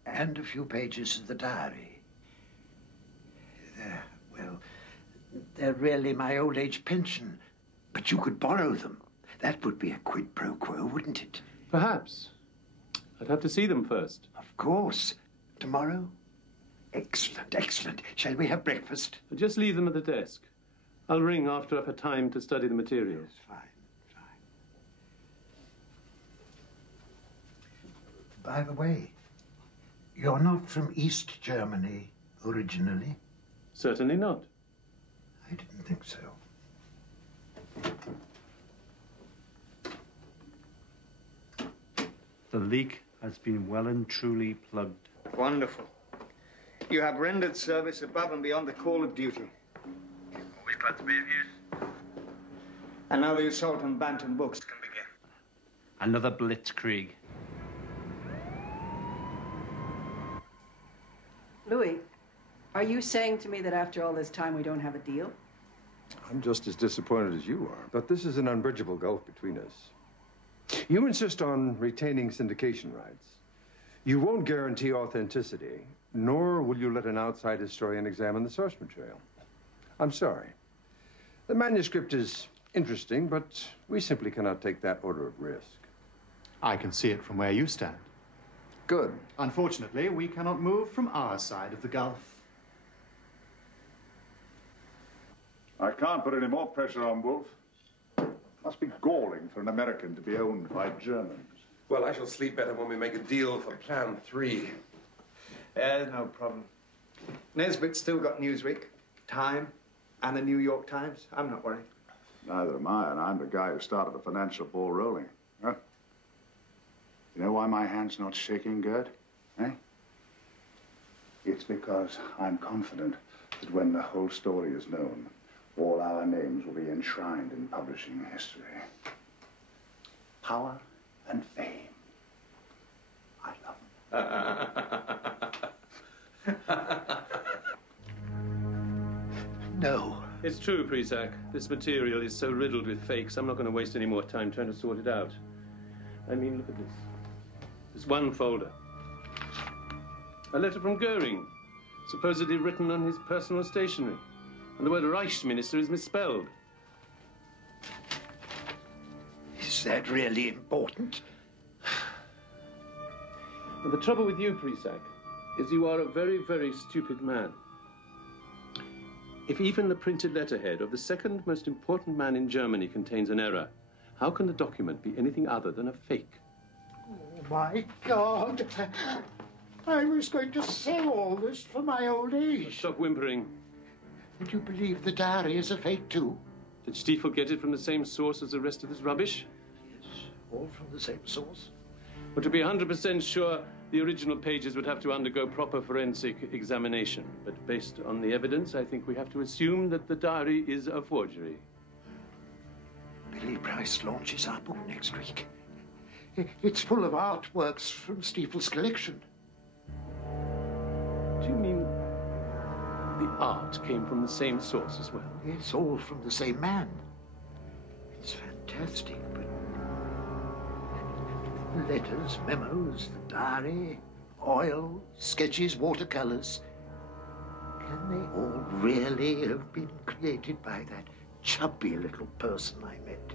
and a few pages of the diary. They're really my old age pension, but you could borrow them. That would be a quid pro quo, wouldn't it? Perhaps. I'd have to see them first. Of course. Tomorrow? Excellent, excellent. Shall we have breakfast? Just leave them at the desk. I'll ring after I've had time to study the materials. Fine, fine. By the way, you're not from East Germany originally? Certainly not. I didn't think so. The leak has been well and truly plugged. Wonderful. You have rendered service above and beyond the call of duty. Always glad to be of use. And now the assault on Bantam books can begin. Another blitzkrieg. Louis, are you saying to me that after all this time we don't have a deal? I'm just as disappointed as you are, but this is an unbridgeable gulf between us. You insist on retaining syndication rights. You won't guarantee authenticity, nor will you let an outside historian examine the source material. I'm sorry. The manuscript is interesting, but we simply cannot take that order of risk. I can see it from where you stand. Good. Unfortunately, we cannot move from our side of the gulf. I can't put any more pressure on Wolf. Must be galling for an American to be owned by Germans. Well, I shall sleep better when we make a deal for Plan 3. No problem. Nesbitt's still got Newsweek, Time, and the New York Times. I'm not worried. Neither am I, and I'm the guy who started the financial ball rolling. Huh? You know why my hand's not shaking, Gert? Eh? It's because I'm confident that when the whole story is known, all our names will be enshrined in publishing history. Power and fame. I love them. No. It's true, Prisak. This material is so riddled with fakes, I'm not going to waste any more time trying to sort it out. I mean, look at this. This one folder. A letter from Goering, supposedly written on his personal stationery. And the word Reichsminister is misspelled. Is that really important? And the trouble with you, Prisak, is you are a very, very stupid man. If even the printed letterhead of the second most important man in Germany contains an error, how can the document be anything other than a fake? Oh, my God. I was going to sell all this for my old age. Stop whimpering. Would you believe the diary is a fake, too? Did Stiefel get it from the same source as the rest of this rubbish? Yes, all from the same source. Well, to be 100% sure, the original pages would have to undergo proper forensic examination. But based on the evidence, I think we have to assume that the diary is a forgery. Billy Price launches our book next week. It's full of artworks from Stiefel's collection. Do you mean the art came from the same source as well? It's all from the same man. It's fantastic, but letters, memos, the diary, oil, sketches, watercolors. Can they all really have been created by that chubby little person I met?